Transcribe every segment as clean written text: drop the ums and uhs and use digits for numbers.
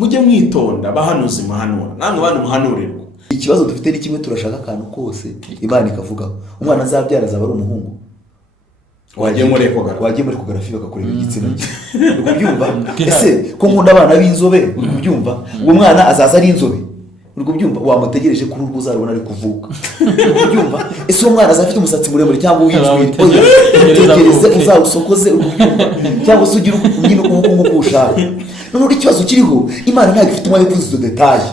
mujye mwitonda bahanuzi muhanura namwe bana muhanurirwa. Ikibazo dufite ni kimwe, turashaka akantu kose Imana ikavugaho. Umwana azabyara azaba ari umuhungu, wagiye muri ekogarafi bakakureba igitsina cye, ubyumva? Ese ko nkunda abana b'inzobe, ubyumva? Uwo mwana azaza ari inzobe, ubyumva? Wamutegereje kuri urwo uzarubona ari kuvuka, ubyumva? Ese uwo mwana azafite umusatsi muremure cyangwa uw'injwiri, oya tegereze uzawusokoze, ubyumva? Cyangwa se ugira nyine nk'uko ushaka. None ikibazo kiriho, Imana ntabwo ifite umwanya wo kuzuza detaye.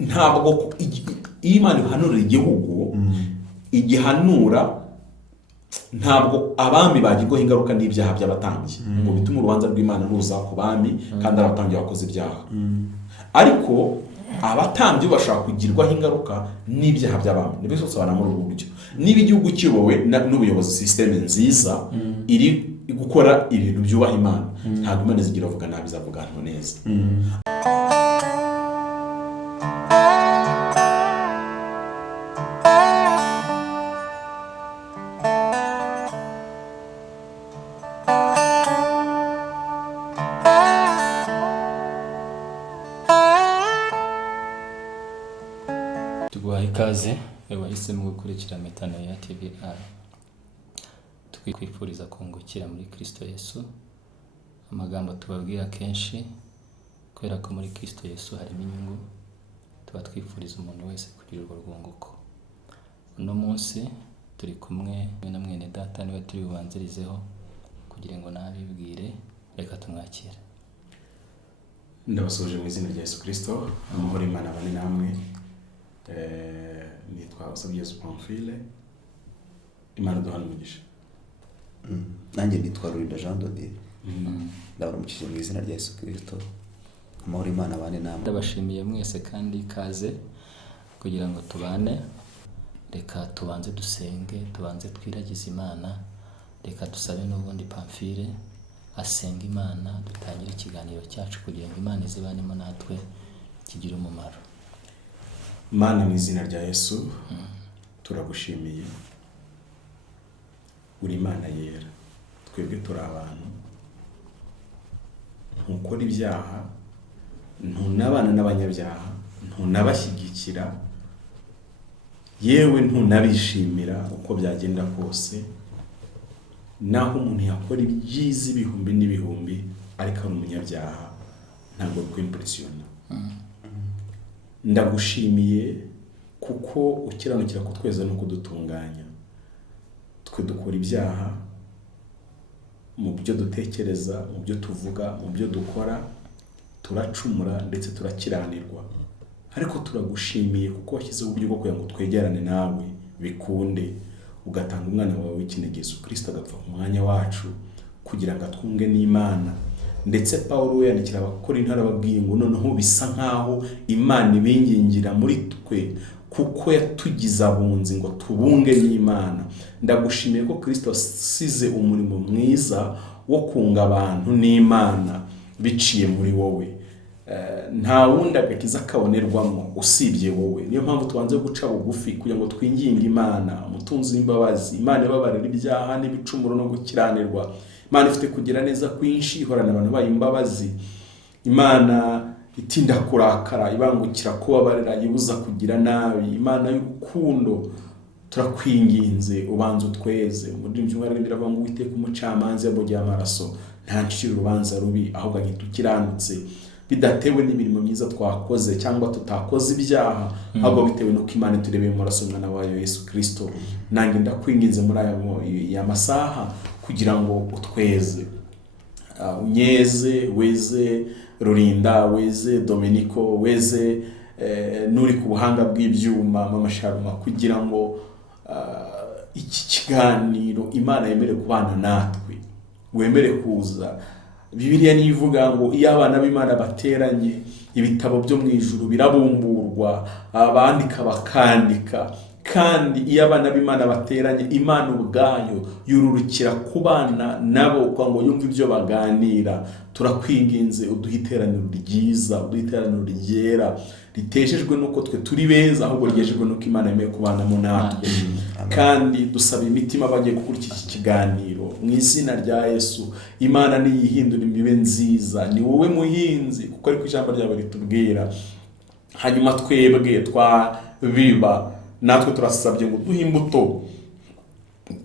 Ntabwo iyo Imana ihanurira igihugu, igihanura ntabwo abami bagirwaho ingaruka n'ibyaha by'abatambyi ngo bitume urubanza rw'Imana ruza ku bami kandi abatambyi bakoze ibyaha. Ariko abatambyi bashaka kugirwaho ingaruka n'ibyaha by'abami. Niba bisobanura muri ubu buryo, niba igihugu kiyobowe n'ubuyobozi systeme nziza iri gukora ibintu byubaha Imana, ntabwo Imana izigira avuga nabi, izavuga hano neza. Tuguhaye ikaze wahisemo gukurikira Metano ya TVR. Tukwifuriza kungukira muri Kristo Yesu. Amagambo tubabwira kenshi, kubera ko muri Kristo Yesu harimo inyungu, tuba twifuriza umuntu wese kugira urwo rwunguko. Uno munsi turi kumwe na mwene data, niwe turi bubanzirizeho kugira ngo nabibwire. Reka tumwakire. Ndabasoje mu izina rya Yesu Kristo, amahoro Imana abane namwe. Nitwa Yesu Pamphile, Imana duhana umugisha. Nanjye nitwa Jean. Ndabaramukije mu izina rya Yesu Kristo, amahoro Imana abane namwe. Ndabashimiye mwese kandi ikaze kugira ngo tubane. Reka tubanze dusenge, tubanze twiragize Imana. Reka dusabe n'ubundi Pamphile asenga Imana, dutangire ikiganiro cyacu kugira ngo Imana izibanemo natwe kigire umumaro. Mana, mu izina rya Yesu turagushimiye, uri Imana yera. Twebwe turi abantu, ntukora ibyaha, ntunabana n'abanyabyaha, ntunabashyigikira, yewe ntunabishimira uko byagenda kose. Naho umuntu yakora ibyiza ibihumbi n'ibihumbi ariko ari umunyabyaha, ntabwo kwimpressiona. Ndagushimiye kuko ukiranukira kutweza no kudutunganya. Twe dukora ibyaha mu byo dutekereza, mu byo tuvuga, mu byo dukora, turacumura ndetse turakiranirwa. Ariko turagushimiye kuko washyizeho uburyo bwo kugira ngo twegerane nawe bikunde, ugatanga umwana wawe w'ikinege Yesu Kristo agapfa ku mwanya wacu kugira ngo atwunge n'Imana. Ndetse Paulo yandikira abakora ababwiye ngo noneho bisa nkaho Imana ibingingira muri twe kuko yatugize abunzi ngo tubunge n'Imana. Ndagushimiye ko Kristo asize umurimo mwiza wo kunga abantu n'Imana biciye muri wowe. Nta wundi agakiza kabonerwamo usibye wowe. Niyo mpamvu tubanze guca bugufi kugira ngo twinginge Imana, umutunzi w'imbabazi, Imana ibabarira ibyaha n'ibicumuro no gukiranirwa. Imana ifite kugira neza kwinshi, ihorana abantu bayo imbabazi. Imana itinda kurakara, ibangukira kubabarira, yibuza kugira nabi. Imana y'urukundo, turakwinginze ubanze utweze. Umuririmbyi umwe aririmbira avuga ngo Uwiteka umucamanza yabogeye amaraso ntancira urubanza rubi, ahubwo agihita ukiranutse, bidatewe n'imirimo myiza twakoze cyangwa tutakoze ibyaha, ahubwo bitewe nuko Imana turebeye mu maraso y'umwana wayo Yesu Kristo. Nanjye ndakwinginze muri aya masaha kugira ngo utweze, unyeze, weze Rurinda, weze Dominico, weze nuri ku buhanga bw'ibyuma Mama Sharuma, kugira ngo iki kiganiro Imana yemere kubana natwe, wemere kuza. Bibiliya nivuga ngo iyo abana b'Imana bateranye, ibitabo byo mu ijuru birabumburwa, abandika bakandika, kandi iyo abana b'Imana bateranye, Imana ubwayo yururukira kubana nabo kwa ngo yumve ibyo baganira. Turakwinginze uduhe iteraniro ryiza, uduhe iteraniro ryera, riteshejwe nuko twe turi beza, ahubwo ryejejwe nuko Imana yemeye kubanamo natwe. Kandi dusaba imitima bagiye gukurikira iki kiganiro mu izina rya Yesu. Imana niyihindura imibe nziza, ni wowe muhinzi kuko ariko ijambo ryawe ritubwira. Hanyuma twebwe twabiba, natwe turasabye ngo duhe imbuto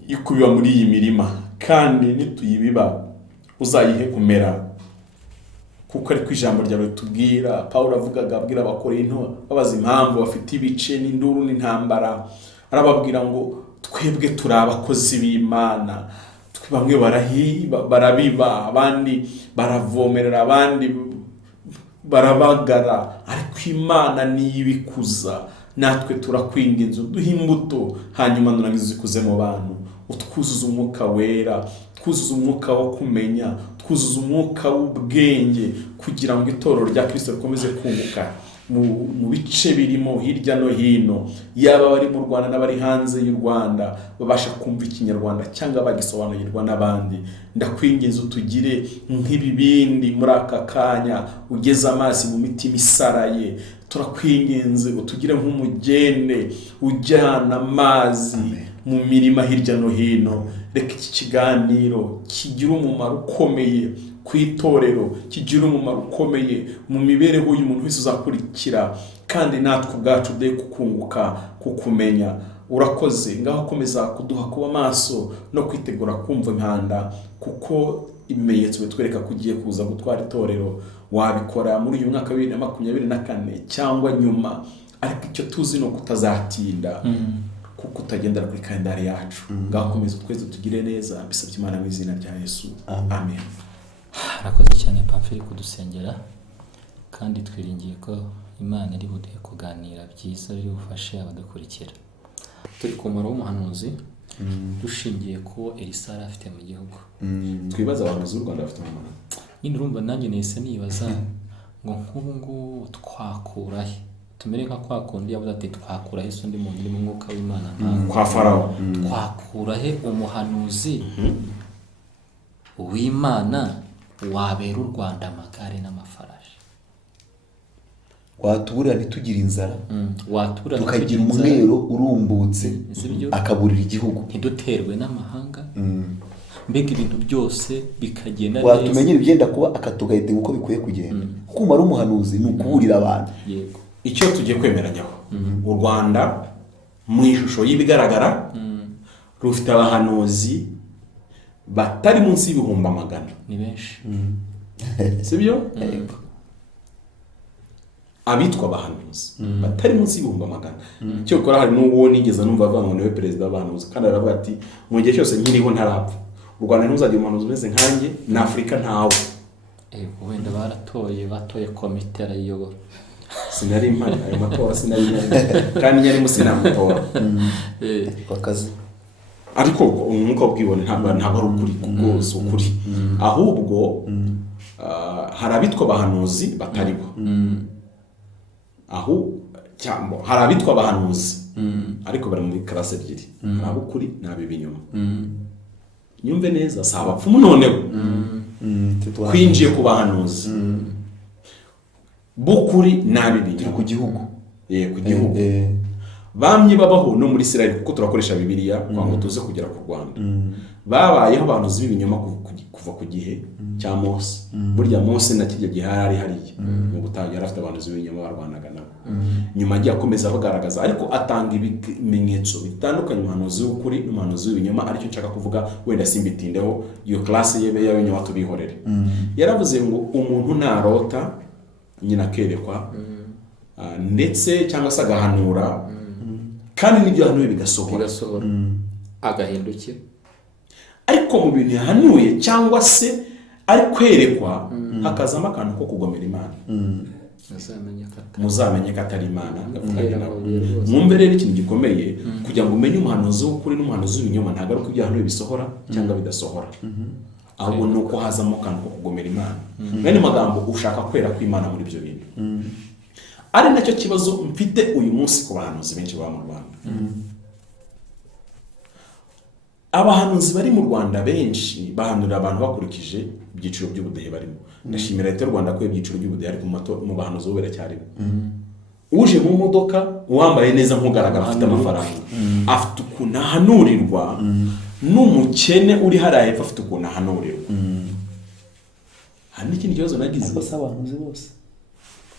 ikubiba muri iyi mirima, kandi nituyibiba uzayihe kumera kuko ariko ijambo ryawe ritubwira. Pawulo avugaga abwira abakorinto babaza impamvu bafite ibice n'induru n'intambara, arababwira ngo twebwe turi abakozi b'Imana. Bamwe barabiba, abandi baravomerera, abandi barabagara, ariko Imana niyo ibikuza. Natwe turakwinginze uduhe imbuto, hanyuma nurangiza uzikuze mu bantu, utwuzuza umwuka wera, twuzuza umwuka wo kumenya, twuzuza umwuka w'ubwenge, kugira ngo itorero rya Kristo rikomeze kunguka mu bice birimo hirya no hino, yaba bari mu Rwanda n'abari hanze y'u Rwanda, babasha kumva ikinyarwanda cyangwa bagisobanurirwa n'abandi. Ndakwinginze utugire nk'ibibindi muri aka kanya, ugeze amazi mu mitima isaraye. Turakwinginze utugire nk'umugende ujyana amazi mu mirima hirya no hino. Reka iki kiganiro kigira umumaro ukomeye ku itorero, kigira umumaro ukomeye mu mibereho y'umuntu wese uzakurikira, kandi natwe ubwacu de kukunguka kukumenya. Urakoze, ngaho komeza kuduha kuba maso no kwitegura kumva impanda, kuko ibimenyetso bitwereka ko ugiye kuza gutwara itorero. Wabikora muri uyu mwaka 2024 cyangwa nyuma, ariko icyo tuzi no kutazatinda kuko utagendera kuri kalendari yacu. Ngaho komeza twese tugire neza, bisabye Imana mu izina rya Yesu, amen. Arakoze cyane Pamfili kudusengera, kandi twiringiye ko Imana iri buduhe kuganira byiza biri bufashe abadukurikira. Turi ku mumaro w'umuhanuzi, dushingiye ko Elisa yari afite mu gihugu. Twibaza abahanuzi b'u Rwanda bafite umumaro. Nyine urumva nanjye nahise nibaza ngo nk'ubu ngubu twakurahe, tumere nka kwa kundi yavuze ati twakurahe se undi muntu uri mu mwuka w'Imana kwa Farawo. Twakurahe umuhanuzi w'Imana wabera u Rwanda amagare n'amafarashi? Watubura ntitugire inzara, watubura tukagira umwero urumbutse, akaburira igihugu, ntiduterwe n'amahanga. Mbega ibintu byose bikagenda neza, watumenyera ibyenda kuba akatugahita uko bikwiye kugenda. Kuko ari umuhanuzi ni ukuburira abantu. Yego, icyo tugiye kwemeranyaho, u Rwanda mu ishusho y'ibigaragara rufite abahanuzi batari munsi y'ibihumbi 100. Ni benshi, sibyo? Abitwa abahanuzi batari munsi y'ibihumbi 100. Cyo gukora hari n'uwo nigeze numva avuga ngo niwe perezida w'abahanuzi, kandi aravuga ati mu gihe cyose nkiriho ntarapfa, u Rwanda ntuzagira umuhanuzi umeze nkanjye, na Afurika ntawe. Wenda batoye komite arayiyobora. Sinari impari ayo matora, sinari kandi nyari musinamutora bakazi. Ariko umwuka w'ubwibone ntabwo ari ukuri, kuko si ukuri. Ahubwo hari abitwa abahanuzi bataribo. Aho cyangwa hari abitwa abahanuzi ariko bari muri classe ebyiri, nabo kuri nabibinyuma. Nyumve neza, saba pfumu noneho kwinjiye ku bahanuzi bukuri nabibinyuma ku gihugu. Ku gihugu bamye babaho no muri Israel, kuko turakoresha Bibiliya kwa ngo tuze kugera ku Rwanda. Babayeho abahanuzi b'ibinyoma kuva ku gihe cya Mose. Burya Mose na kijya gihe hariya mu butayu yari afite abahanuzi b'ibinyoma barwanaga nabo. Nyuma agiye akomeza bagaragaza, ariko atanga ibimenyetso bitandukanye, umuhanuzi w'ukuri n'umuhanuzi w'ibinyoma. Aricyo nshaka kuvuga, wenda simbitindeho, iyo classe yebe y'abinyoma tubihorere. Yaravuze ngo umuntu narota nyina akerekwa, ndetse cyangwa se agahanura, kandi n'ibyo yahanuye bigasohora, agahindukira. Ariko mu bintu yahanuye cyangwa se ari kwerekwa, hakazamo akantu ko kugomera Imana. Muzamenye ko atari Imana. Mwumve rero ikintu gikomeye, kugira ngo umenye umuhanuzi w'ukuri n'umuhanuzi w'ibinyoma, ntabwo ari uko ibyo yahanuye bisohora cyangwa bidasohora, ahubwo ni uko hazamo akantu ko kugomera Imana. Bene magambo, ushaka kwera kw'Imana muri ibyo bintu. Ari nacyo kibazo mfite uyu munsi ku bahanuzi benshi baba mu Rwanda. abahanuzi bari mu Rwanda benshi bahanurira abantu bakurikije ibyiciro by'ubudehe barimo. Ndashimira leta y'u Rwanda ko ibyiciro by'ubudehe ariko mu bahanuzi bo biracyarimo. Uje mu modoka wambaye neza nk'ugaragara afite amafaranga, afite ukuntu ahanurirwa, n'umukene uri hariya hepfo afite ukuntu ahanurirwa. Hari n'ikindi kibazo nagize, bose abahanuzi bose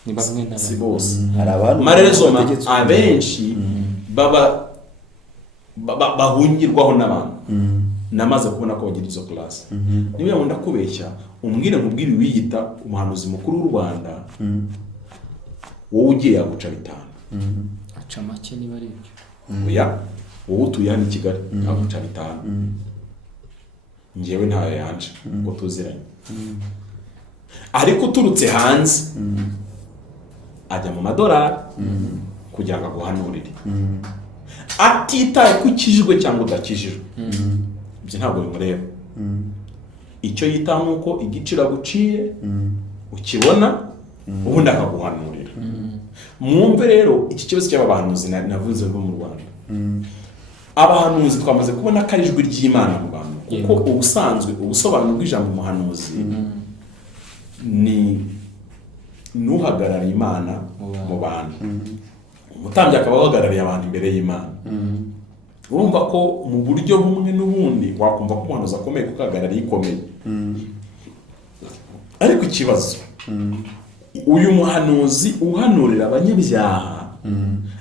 ni bamwe na si bose, hari abantu marerezoma abenshi baba bahungirwaho n'abantu. Namaze kubona ko bagira izo class. Niba wenda kubeshya umbwire nkubwire wiyita umuhanuzi mukuru w'u Rwanda, wowe ugiye yaguca 5. aca make niba ari byo. Oya, wowe utuye hano i Kigali yaguca 5. Njyewe ntayo yanje ngo tuziranye. Ariko uturutse hanze ajya mu madolari kugira ngo aguhanurire, atitaye ko ukijijwe cyangwa udakijijwe. Ibyo ntabwo bimureba. Icyo yita nuko igiciro aguciye ukibona ubundi akaguhanurira. Mwumve rero iki kibazo cy'abahanuzi navuze bo mu Rwanda. Abahanuzi twamaze kubona ko ari ijwi ry'Imana mu bantu, kuko ubusanzwe ubusobanuro bw'ijambo umuhanuzi ni nuhagarariye Imana mu bantu. Umutambyi akaba ahagarariye abantu imbere y'Imana. Urumva ko mu buryo bumwe n'ubundi wakumva ko umuhanuzi akomeye kuko ahagarariye ikomeye. Ariko ikibazo, uyu muhanuzi uhanurira abanyabyaha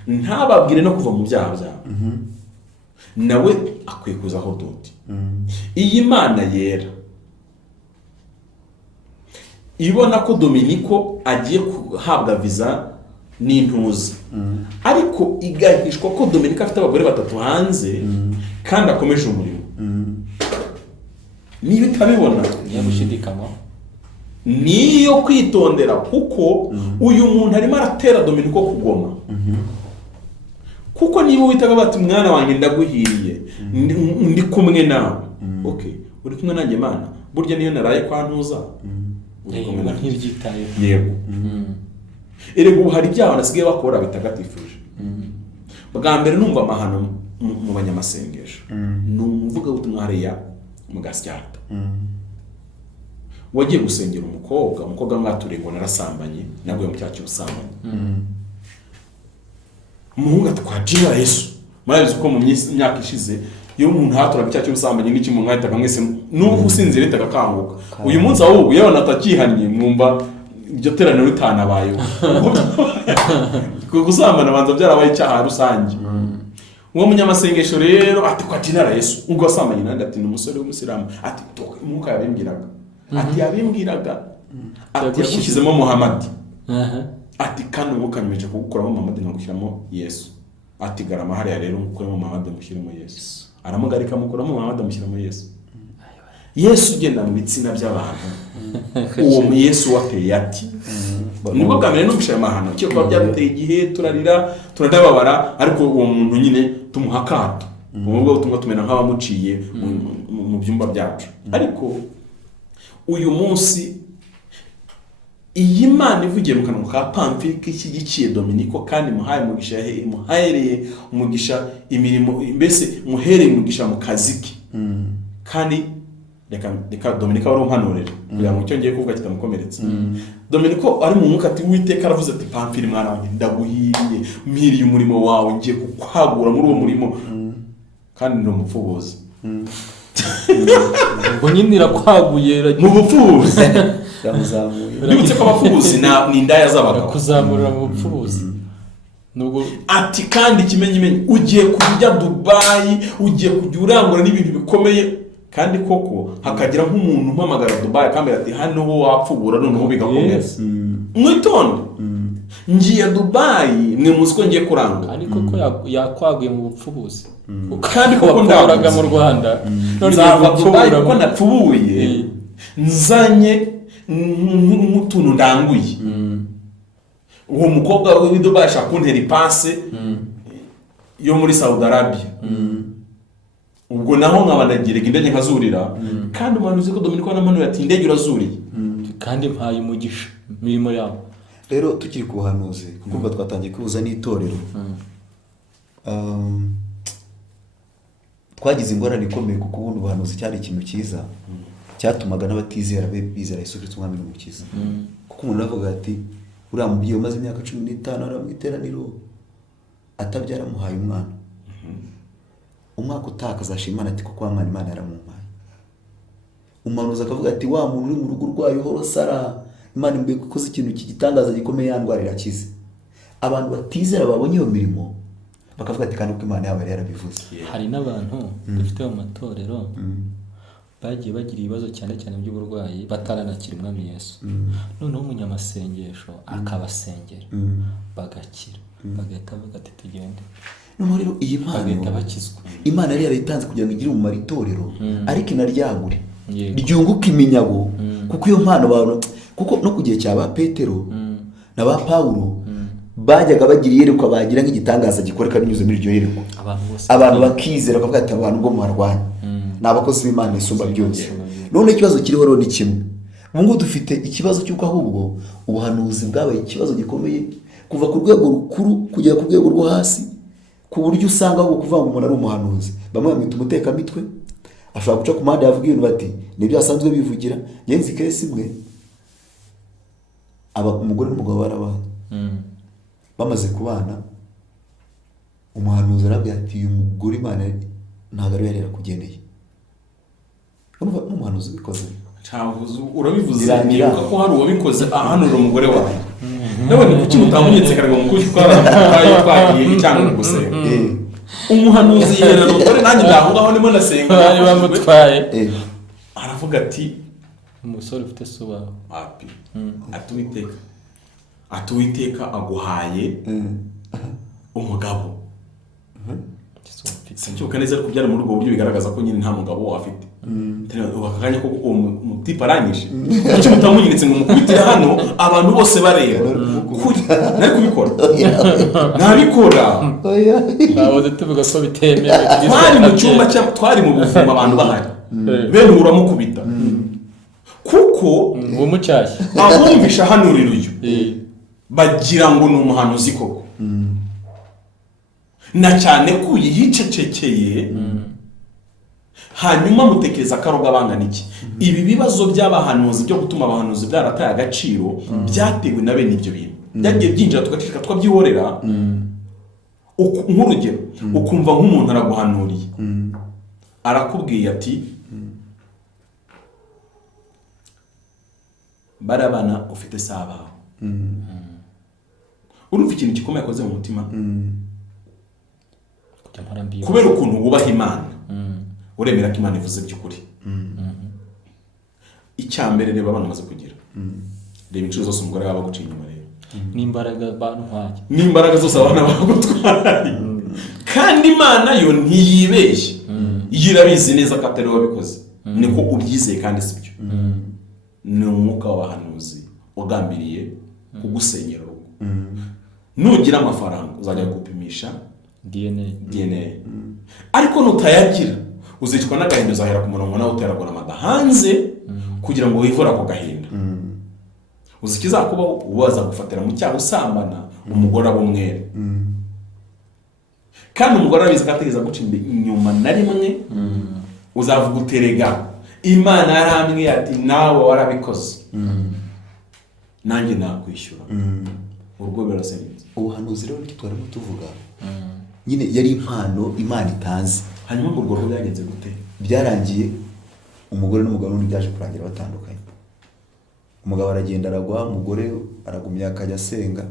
ntababwire no kuva mu byaha byabo, nawe akwiye kuzaho doti. Iyi Mana yera ibona ko Dominiko agiye guhabwa visa n'intuzi, ariko igahishwa ko Dominiko afite abagore 3 hanze kandi akomeje umurimo. Niba itabibona yagushidikanywa, niyo kwitondera, kuko uyu muntu arimo aratera Dominiko kugoma. Kuko niba witaga bati mwana wanjye ndaguhiriye, ndi kumwe nawe, okay, uri kumwe nanjye Mana, burya niyo naraye kwa ntuza niba ntibyitaye. Yego. Erego ubu hari ibyaha nasigaye bakora bitagatifuje. Bwa mbere numva amahano mu banyamasengesho, numvuga ubutumwa hariya mu Gasyata. Wagiye gusengera umukobwa mwaturiye ngo narasambanye, naguye mu cyaha cy'ubusambanyi. Umuhungu ati kwa jina Yesu. Murabizi ko mu myaka ishize iyo umuntu hatura icyaha cy'ubusambanyi n'iki mu mwahitaga mwese n'ubu usinzira itakanguka. Uyu munsi ahubwo yabona atakihaniye, mwumva iryo teraniro ritanabayeho. Gusambana banza byarabaye icyaha rusange. Uwo munyamasengesho rero ati kwa jina Yesu, ubwo asambanye nandi ati n'umusore w'umusiramu, ati umwuka yabimbwiraga, ati yabimbwiraga, ati yagushyizemo Muhammad, ati kandi umwuka nyemeje kugukuramo Muhammad nkagushyiramo Yesu, ati garama hariya rero mukuramo Muhammad mushyiramo Yesu. Aramugarika mukuramo Muhammad mushyiramo Yesu. Yesu ugenda mu bitsina by'abantu, uwo Yesu wateye ati nibwo bwa mbere numvise amahano cyo kwa byateye igihe turarira turadababara, ariko uwo muntu nyine tumuhakato ubwo utumwa tumena nk'abamuciye mu byumba byacu. Ariko uyu munsi iyi Mana ivugiye mu kanwa ka Pamfili kishyigikiye Dominiko, kandi muhahereye umugisha imirimo, mbese muhereye umugisha mu kazi ke, kandi reka Dominiko wari umpanurira kugira ngo icyo ngiye kuvuga kitamukomeretsa. Dominiko ari mu mwuka ati Uwiteka aravuze ati Pamfili mwana wanjye ndaguhiriye, mpiriye umurimo wawe, ngiye kukwagura muri uwo murimo, kandi ndi umupfubuzi. Ubwo nyine irakwaguye mu bupfubuzi. yamuzamuye. Nibutse ko abafubuzi ni indaya z'abagabo. Kuzamurira mu bupfubuzi. Nubwo ati kandi kimenyimenyi ugiye kujya Dubai, ugiye kujya urangura n'ibintu bikomeye, kandi koko hakagira nk'umuntu umpamagara Dubai kamera ati hano ho wapfubura noneho bigakomeza. Mwitonde. Ngiye Dubai mwe muzi ko ngiye kuranga. ariko ko yakwaguye mu bupfubuzi. Kandi koko ndakoraga mu Rwanda. None nzava Dubai ko napfubuye, nzanye nk'utuntu ndanguye. Uwo mukobwa w'i Dubai ashaka kuntera ipase yo muri Saudi Arabia. Ubwo naho nkabanagira indege nkazurira, kandi umuntu uzi ko Dominiko n'amano yati indege urazuriye, kandi mpaye umugisha mirimo yabo. Rero tukiri ku buhanuzi kuko twatangiye kubuza n'itorero. twagize ingorane ikomeye kuko ubundi ubuhanuzi cyari ikintu cyiza cyatumaga n'abatizera bizera Yesu Kristo umwami n'umukiza. Kuko umuntu avuga ati uriya mubyeyi umaze imyaka 15 ari mu iteraniro atabyara amuhaye umwana, umwaka utazashimana ati kuko wa Imana yaramumpaye. Umuhanuzi akavuga ati wa muntu uri mu rugo rwayo horo sara, Imana imbere ikoze ikintu kigitangaza gikomeye yandwara irakize. Abantu batizera babonye iyo mirimo bakavuga ati kandi uko Imana yaba yarabivuze. Hari n'abantu dufite mu matorero bagiye bagira ibibazo cyane cyane by'uburwayi bataranakira umwami Yesu, noneho umunyamasengesho akabasengera bagakira, bagahita bavuga ati tugende. Noneho rero iyi mpano Imana yari yarayitanze kugira ngo igire umumaro itorero, ariko inaryagure ryunguka iminyago. Kuko iyo mpano abantu, kuko no ku gihe cya ba Petero na ba Pawulo bajyaga bagira iyerekwa bagira nk'igitangaza gikoreka binyuze muri iryo yerekwa, abantu bakizera bakavuga ati abantu ngo muharwanya n'abakozi b'Imana isumba byose. None ikibazo kiriho rero ni kimwe, ubu ngubu dufite ikibazo cy'uko ahubwo ubuhanuzi bwabaye ikibazo gikomeye kuva ku rwego rukuru kugera ku rwego rwo hasi, ku buryo usanga ahubwo kuvuga ngo umuntu ari umuhanuzi bamwe bamwita umutekamitwe, ashobora guca ku mpande yavuga ibintu bati nibyo asanzwe bivugira. Ngenzi kesi imwe umugore n'umugabo barabanye, bamaze kubana umuhanuzi arabwira ati uyu mugore Imana ntabwo ari yari yarakugeneye. N'umuhanuzi ubikoze urabivuze nibuka ko hari uwabikoze ahanura umugore wawe, nawe ni kuki mutamunyetse kare ngo mukuri twagiye cyangwa gusenga. Umuhanuzi yera n'umugore nanjye ndaho ndimo nasenga bari bamutwaye, aravuga ati umusore ufite suba api atuwiteka aguhaye umugabo. Sincyuka neza kubyara muri ubwo buryo bigaragaza ko nyine nta mugabo afite. Bakaganya ko umutipa aranyishe. Icyo mutamunyinitse ngo mukubitire hano abantu bose bareba. Nari kubikora. Nabikora. Bavuze tuvuga ko bitemewe. Twari mu cyumba twari mu buvuma abantu bahari. Bene uramukubita. Kuko uwo mucyashya abumvisha hanurira uyu bagira ngo ni umuhanuzi koko. Na cyane ko yicecekeye hanyuma mutekereza akaroga bangana iki. Ibi bibazo by'abahanuzi byo gutuma abahanuzi byarataye agaciro byatewe na bene ibyo bintu byagiye byinjira tugacika twabyihorera. Nk'urugero ukumva nk'umuntu araguhanuriye arakubwiye ati barabana ufite saba. Urumva ikintu gikomeye akoze mu mutima kubera ukuntu wubaha Imana, uremera ko Imana ivuze by'ukuri. Icyambere reba abana maze kugira, reba inshuro zose umugore waba guciye inyuma rero n'imbaraga bantwaye, n'imbaraga zose abana bagutwaye, kandi Imana yo ntiyibeshye, yirabizi neza ko atari wabikoze, niko ubyizeye kandi sibyo. Ni umwuka w'abahanuzi ugambiriye kugusenyera urugo. Nugira amafaranga uzajya gupimisha DNA. Ariko nutayagira uzicwa n'agahinda, uzahera ku murongo nawe uteragura amada hanze kugira ngo wivura ako gahinda. Uzikiza kuba ubaza gufatira mu cyaha usambana umugore abumwere, kandi umugore abizi ko ategeza guca inyuma na rimwe. Uzavuga uterega Imana yarambwiye ati nawe warabikoze, nanjye nakwishyura. Urwo birasenze. Ubuhanuzi rero nicyo twarimo tuvuga, nyine yari impano Imana itanze. Hanyuma urwo rwo byagenze gute? Byarangiye umugore n'umugabo n'undi byaje kurangira batandukanye. Umugabo aragenda aragwa, umugore aragumya akajya asenga,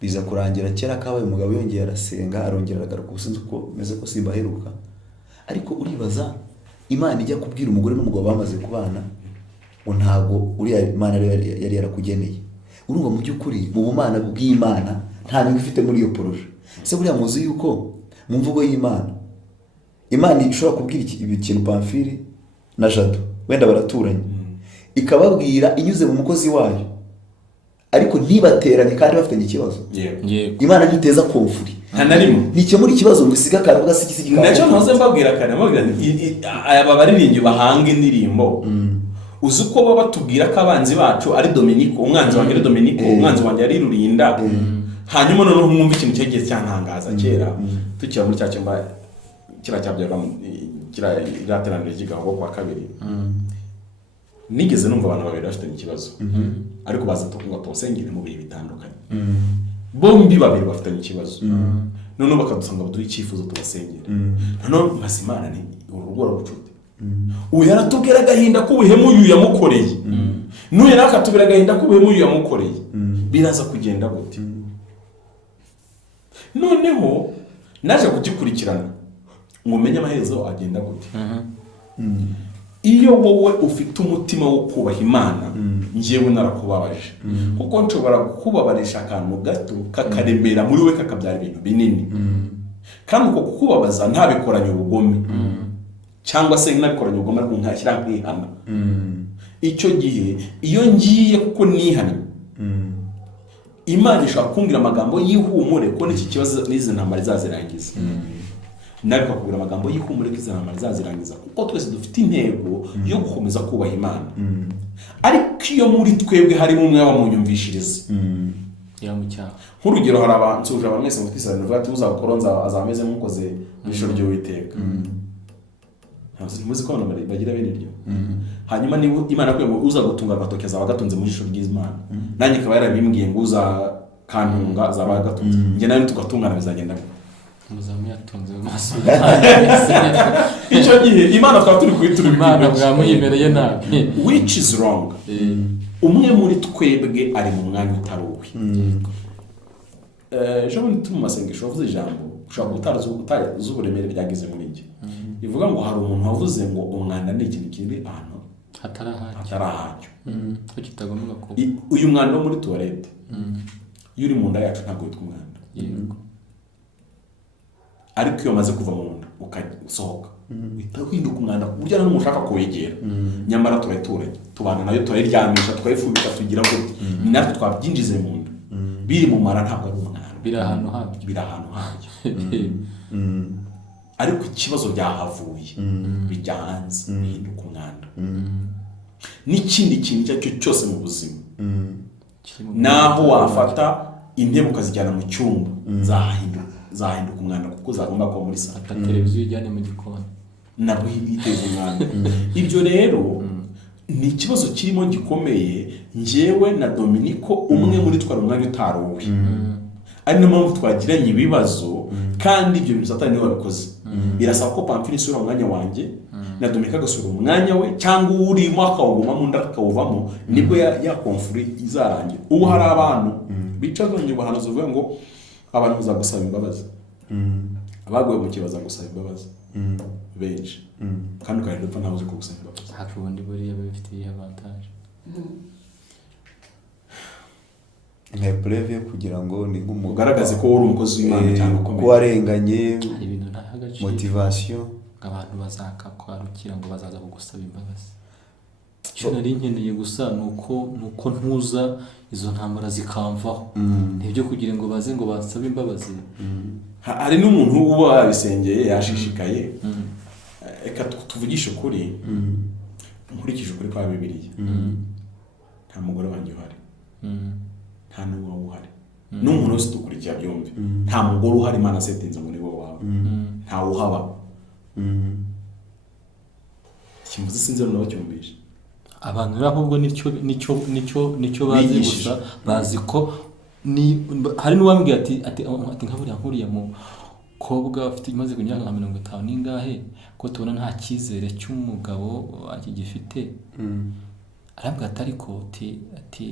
biza kurangira kera kabaye umugabo yongeye arasenga, arongera aragaruka ubusinzi uko meze ko simbaheruka. Ariko uribaza Imana ijya kubwira umugore n'umugabo bamaze kubana ngo ntago uriya Imana yari yarakugeneye. Urumva mu by'ukuri mu bumana bw'Imana nta bintu ifite muri iyo poroje. Se buriya muzi yuko mu mvugo y'Imana Imana ishobora kubwira ikintu Pamfili na Jado wenda baraturanye, ikababwira inyuze mu mukozi wayo, ariko ntibateranye kandi bafitanye ikibazo. Imana ntiteza konfuri hanarimo nikemura ikibazo ngo isiga akaruga gasikisi gikaba. Nacyo ntoze mbabwira kana mbabwira aba baririmbyi bahanga indirimbo, uzi uko baba batubwira ko abanzi bacu ari Dominico, umwanzi wanjye ari Dominico, umwanzi wanjye ari Rurinda. Hanyuma noneho mwumva ikintu cyagiye cyantangaza kera tukira muri cya cyumba kira cyabyaga kira irateranira ry'igaho kwa kabiri nigeze numva abantu babiri bafite ikibazo ariko baza tukunga tubasengere mu bihe bitandukanye bombi babiri bafite ikibazo none bakadusanga baduri icyifuzo tubasengere none Mazimana ni urugo rw'ubucuti uyu yaratubwira agahinda k'ubuhemu uyu yamukoreye n'uyu nakatubwira agahinda k'ubuhemu uyu yamukoreye biraza kugenda gute noneho naje kugikurikirana ngo menye amaherezo agenda gute iyo wowe ufite umutima wo kubaha Imana ngiyewe narakubabaje kuko nshobora kukubabarisha akantu gato kakaremera muri we kakabyara ibintu binini kandi uko kukubabaza ntabikoranye ubugome cyangwa se nabikoranye ubugome ariko nkashyira nkihana icyo gihe iyo ngiye kuko nihana Imana ishaka kumbwira amagambo y'ihumure ko n'iki kibazo n'izi ntambara zazirangiza nawe kakubwira amagambo y'ihumure ko izi ntambara zazirangiza kuko twese dufite intego yo gukomeza kubaha Imana ariko iyo muri twebwe harimo umwe wamunyumvishirize yamucyaha nk'urugero hari abansuje abamwese mu twisana bavuga ati uzakoronza azameze nk'ukoze ijoro ry'Uwiteka ntabwo muzi ko abantu bagira bene iryo hanyuma niba Imana kwe ngo uza gutunga agatoki azaba gatunze mu jisho ry'Imana nanjye kaba yarabimbwiye ngo uza kantunga azaba gatunze nge nawe tugatungana bizagenda muzamu yatunze mu maso icyo gihe Imana twaba turi kwitura Imana bwamuyemereye nabi which is wrong umwe muri twebwe ari mu mwanya utari uwe ejo bundi turi mu masengesho wavuze ijambo ushobora gutaza uburemere byagize muri njye bivuga ngo hari umuntu wavuze ngo umwanda ni ikintu kiri ahantu hatarahacyo ko kitagomba kuba uyu mwanda wo muri toilette iyo uri mu nda yacu ntabwo witwa umwanda ariko iyo maze kuva mu nda usohoka uhita uhinduka umwanda ku buryo n'umuntu ushaka kuwegera nyamara turayituranye tubana nayo turayiryamisha twayifumbika tugira ngo ni natwe twabyinjize mu nda biri mu mara ntabwo ari umwanda biri ahantu habyo ariko ikibazo byahavuye bijya hanze bihinduka umwanda n'ikindi kintu icyo ari cyo cyose mu buzima naho wafata intebe ukazijyana mu cyumba zahinduka umwanda kuko zagomba kuba muri salo televiziyo ijyane mu gikoni nabwo hiteza umwanda ibyo rero ni ikibazo kirimo gikomeye njyewe na Dominiko umwe muri twari umwanya utaruwe ari niyo mpamvu twagiranye ibibazo kandi ibyo bintu Satani niwe wabikoze birasaba ko Pamphile isura umwanya wanjye na Dominiko agasura umwanya we cyangwa urimo akawuguma mu nda akawuvamo nibwo ya conflict izarangira ubu hari abantu bicazanye ubuhanuzi uvuga ngo abantu bazagusaba imbabazi abaguye mu kibazo bazagusaba imbabazi benshi kandi ukarenda upfa ntawe uzi ko gusaba imbabazi hafi ubundi buriya bifitiye avantage preve kugira ngo ni nk'umuntu ugaragaze ko uri umukozi w'Imana cyangwa ukomeye ko warenganye ibintu ntahagaje motivation abantu bazakakwarukira ngo bazaza kugusaba imbabazi cyo nari nkeneye gusa nuko ntuza izo ntambara zikamvaho nibyo kugira ngo baze ngo basabe imbabazi hari n'umuntu uba yabisengeye yashishikaye eka tuvugishe ukuri nkurikije ukuri kwa Bibiliya nta mugore wanjye uhari nta n'uwo uhari n'umuntu wese dukurikira byombi nta mugore uhari Imana setinze muri wowe wawe nta uhaba kimuzi sinzero n'abacyumvisha abantu ahubwo nicyo bazi gusa bazi ko hari n'uwambwiye ati nkuriya mu kobwa afite imaze kunyura nka 50 n'ingahe ko tubona nta cyizere cy'umugabo akigifite arambwira ati ariko ati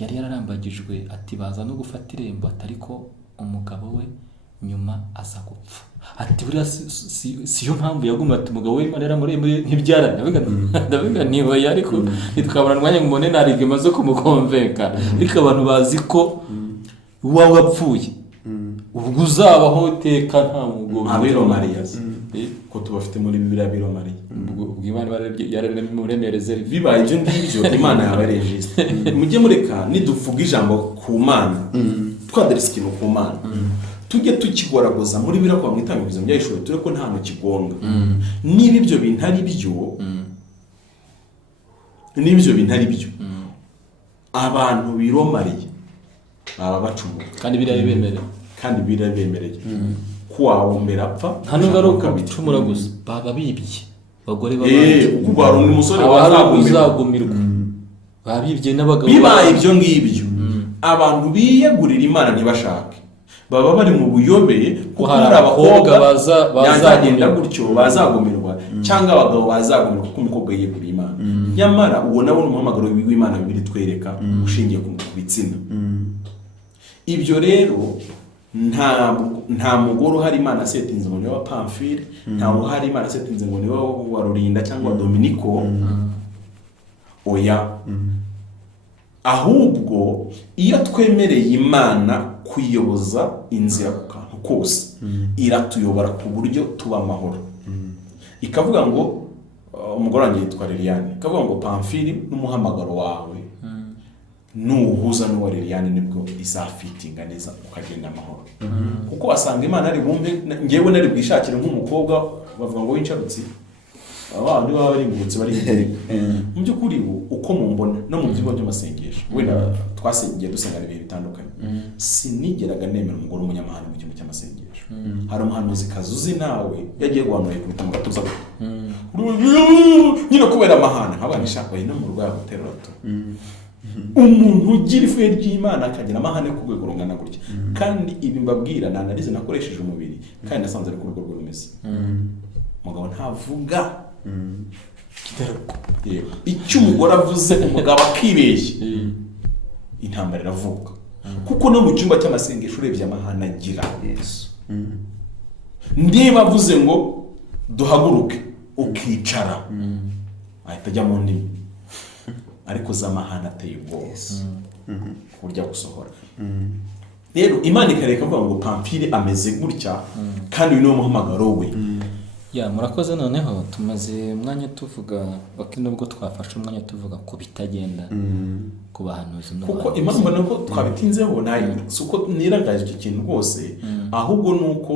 yari yararambagijwe ati baza no gufata irembo atari ko umugabo we nyuma aza gupfa ati buriya siyo mpamvu yaguma ati umugabo we Imana yaramuremye ntibyaranye ndavuga niba ariko nitwabona mwanya ngo mbone narige maze kumukonvenka ariko abantu bazi ko wawe wapfuye ubwo uzabaho teka nta mugabo abiro Mariya ko tubafite muri Bibiliya biro Mariya ubwo Imana yaremereze bibaye ibyo ngibyo Imana yabarejeje mujye mureka niduvuga ijambo ku Mana twaderese ikintu ku Mana tujye tukigoragoza muri bira kwa mwitangirizo byayishoye ture ko nta mukigonga niba ibyo bintu ari byo abantu biromariye baba bacumuye kandi birabemereye kuwawombera apfa nta nubwo ari ukucumura gusa baba bibye abagore kuko hari undi musore wazagumirwa babibye n'abagabo bibaye ibyo ngibyo abantu biyegurira Imana ntibashake baba bari mu buyobeye kuko hari abakobwa bazagenda gutyo bazagumirwa cyangwa abagabo bazagumirwa kuko umukobwa yiyeguriye Imana nyamara uwo nawe n'umuhamagaro w'Imana bibiri twereka ushingiye ku bitsina ibyo rero nta mugore uhari Imana asetinze ngo ni wa Pamphile nta uhari Imana asetinze ngo ni wa Rurinda cyangwa wa Dominico oya ahubwo iyo twemereye Imana kuyoboza inzira ku kantu kose iratuyobora ku buryo tuba amahoro ikavuga ngo umugore wanjye yitwa Liliane ikavuga ngo Pamphile n'umuhamagaro wawe nuhuza n'uwa Liliane nibwo izafitinga neza ukagenda amahoro kuko wasanga Imana ari bumve ngewe nari bwishakire nk'umukobwa bavuga ngo w'incarutsi abandi baba bari ingutse bari mu by'ukuri uko mumbona no mu byumba by'amasengesho wenda twasengeye dusengana ibihe bitandukanye sinigeraga nemera umugore w'umunyamahanga mu cyumba cy'amasengesho hari umuhanuzi kazuzi nawe yagiye guhanura ku bitamo gatuza nyine kubera amahana nk'abana ishaka no mu rwego terurato umuntu ugira ifuhe ry'Imana akagira amahane ku rwego rungana gutya kandi ibi mbabwira nanarize nakoresheje umubiri kandi nasanze ari ku rwego rumeze umugabo ntavuga icyo umugore avuze umugabo akibeshye intambara iravuga kuko no mu cyumba cy'amasengesho urebye amahane agira ndiba avuze ngo duhaguruke ukicara ahita ajya mu ndimi ariko z'amahane ateye ubwoba burya gusohora rero Imana ikareka avuga ngo Pamphile ameze gutya kandi uyu ni umuhamagaro we murakoze noneho tumaze umwanya tuvuga baki nubwo twafashe umwanya tuvuga ku bitagenda ku bahanuzi kuko impamvu nako twabitinzeho nayo suko niragaje icyo kintu rwose ahubwo nuko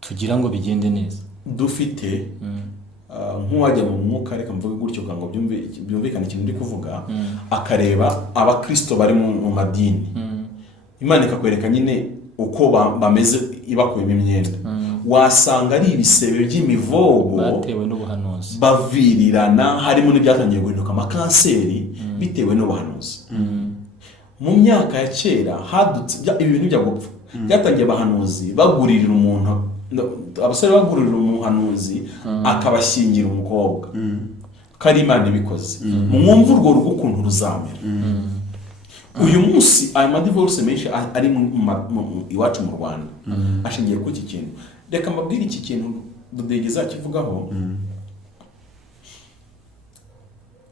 tugira ngo bigende neza dufite nk'uwajya mu mwuka reka mvuge gutyo ngo byumvikane ikintu ndi kuvuga akareba abakristo bari mu madini Imana ikakwereka nyine uko bameze ibakuyemo imyenda wasanga ari ibisebe by'imivogo batewe n'ubuhanuzi bavirirana harimo n'ibyatangiye guhinduka amakanseri bitewe n'ubuhanuzi mu myaka ya kera hadutse ibintu bya gupfa byatangiye abahanuzi baguririra umuntu abasore bagurira umuhanuzi akabashyingira umukobwa kari Imana ibikoze mwumva urwo rugo ukuntu ruzamera uyu munsi aya madivorce menshi ari iwacu mu Rwanda ashingiye kuri iki kintu reka mbabwire iki kintu dudegeza kivugaho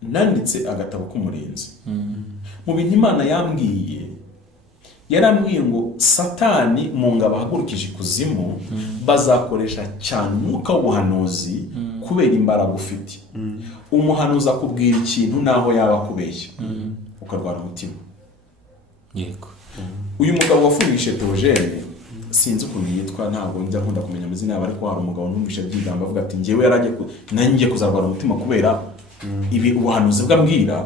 nanditse agatabo k'umurinzi mu bintu Imana yambwiye yarambwiye ngo Satani mu ngabo ahagurukije ikuzimu bazakoresha cyane umwuka w'ubuhanuzi kubera imbaraga ufite umuhanuzi akubwira ikintu naho yaba akubeshya ukarwara umutima yego uyu mugabo wafungishe Theogene sinzi ukuntu yitwa ntabwo njya nkunda kumenya amazina yabo ariko hari umugabo numvishe byigamba avuga ati ngewe yaragiye nanjye kuzarwara umutima kubera ibi ubuhanuzi bwambwira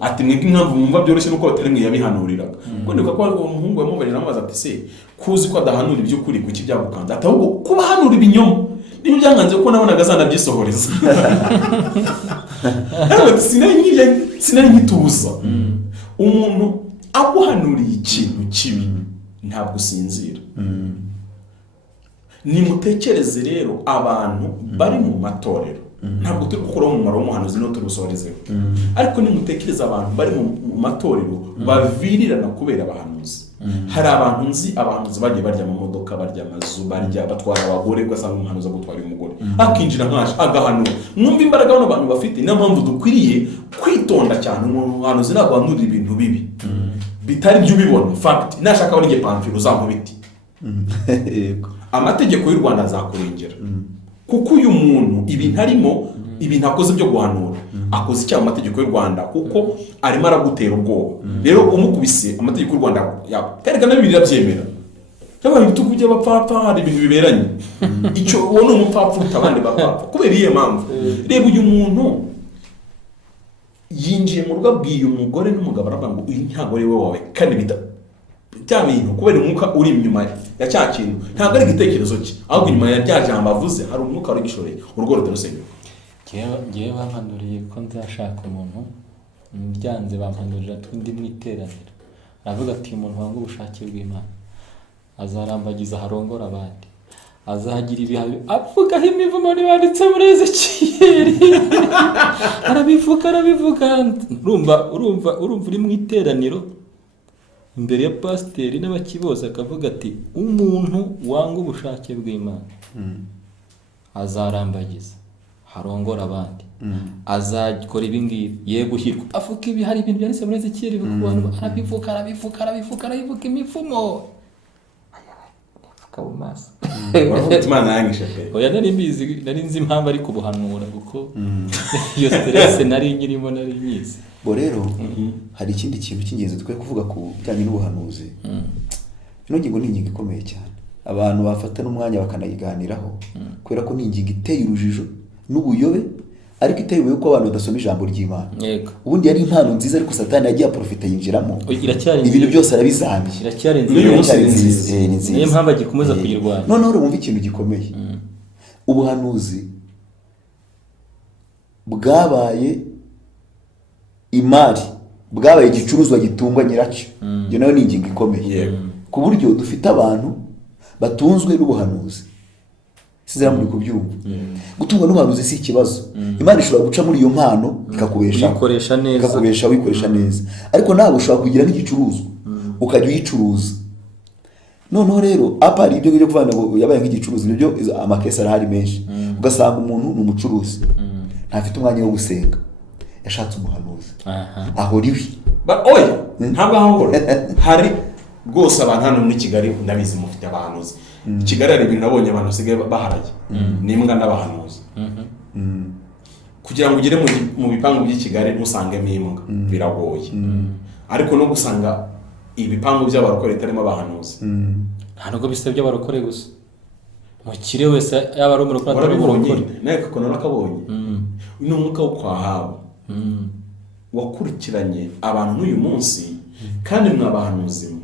ati mwebwe impamvu mwumva byoroshye nuko batari mwe yabihanuriraga ubwo ndiko ko umuhungu yamubarira namaze ati se kuzi ko adahanura iby'ukuri kuki byagukanze ati ahubwo kuba hanura ibinyoma niyo byanganze ko nabonaga zanabyisohoreza ariko sinari nkituza umuntu aguhanuriye ikintu kibi ntabwo usinzira nimutekereze rero abantu bari mu matorero ntabwo turi gukora umumaro w'umuhanuzi no turusohorezeho ariko nimutekereze abantu bari mu matorero bavirirana kubera abahanuzi hari abantu nzi abahanuzi bagiye barya mu modoka barya amazu barya batwara abagore ugasanga umuhanuzi agutwara umugore akinjira nkaje agahanura mwumva imbaraga bano bantu bafite niyo mpamvu dukwiriye kwitonda cyane umuhanuzi ntabwo ahanurira ibintu bibi bitari byo ubibona fact nashaka bari nge Pamphile uzankubiti amategeko y'u Rwanda azakurengera kuko uyu muntu ibintu arimo ibintu akoze byo guhanura akoze icyaha mu mategeko y'u Rwanda kuko arimo aragutera ubwoba rero umukubise amategeko y'u Rwanda yakerekana n'ibindi byemera cyangwa ibitugu by'abapfapfa hari ibintu biberanye icyo uwo ni umupfapfa utabandi bapfapfa kubera iyo mpamvu reba uyu muntu yinjiye mu rugo abwiye umugore n'umugabo aravuga ngo uyu ntabwo ari we wawe kandi bya bintu kubera umwuka uri inyuma ya cya kintu ntabwo ari igitekerezo cye ahubwo inyuma ya rya jambo avuze hari umwuka wari gishoreye urugo rudarusenyuka. ngewe bampanuriye ko nzashaka umuntu byanze bampanurira twindi mu iteraniro aravuga ati umuntu wanga ubushake bw'Imana azarambagiza harongora abandi azagira ibihabi avugaho imivumo nibanditse muri Ezekiyeli arabivuga urumva uri mu iteraniro imbere ya pasiteri n'abakiboza akavuga ati umuntu wanga ubushake bw'Imana azarambagiza harongora abandi azakora ibi ngibi yeguhirwa avuga ibi hari ibintu byanditse muri Ezekiyeli arabivuga imivumo mu maso Imana yangisha pe oya nari nzi impamvu ari kubuhanura kuko iyo stress nari nyirimo nari nyizi bo rero hari ikindi kintu cy'ingenzi twe kuvuga ku bijyanye n'ubuhanuzi ino ngingo ni ingingo ikomeye cyane abantu bafata n'umwanya bakanayiganiraho kubera ko ni ingingo iteye urujijo n'ubuyobe ariko iteye ubuyobe ko abantu badasoma ijambo ry'Imana. Ubundi yari impano nziza ariko Satani yagiye aprofita yinjiramo ibintu byose arabizambye iracyari nziza niyo mpamvu agikomeza kuyirwanya. Noneho urumva ikintu gikomeye ubuhanuzi bwabaye imari bwabaye igicuruzwa gitungwa nyiracyo. Iyo nayo ni ingingo ikomeye ku buryo dufite abantu batunzwe n'ubuhanuzi. Sizera muri kubyumva gutungwa n'ubuhanuzi si ikibazo. Imana ishobora guca muri iyo mpano ikakubesha wikoresha neza ariko nawe ushobora kugira n'igicuruzwa ukajya uyicuruza. Noneho rero apari ibyo byo kuvana ngo yabaye nk'igicuruzi nibyo amakesi arahari menshi ugasanga umuntu ni umucuruzi ntafite umwanya wo gusenga yashatse umuhanuzi aho ribi oya ntabwo aho hari rwose abantu hano muri Kigali ndabizi mufite abahanuzi. Kigali ari ibintu nabonye abantu sigaye baharaye n'imbwa n'abahanuzi kugira ngo ugere mu bipangu by'i Kigali ntusangemo imbwa biragoye ariko no gusanga ibipangu by'abarokore itarimo abahanuzi nta nubwo bisabye abarokore gusa mukire wese yaba ari umurokore atari umurokore nawe kakona nakabonye ni umwuka wo kwahawe wakurikiranye abantu n'uyu munsi kandi mwabahanuzi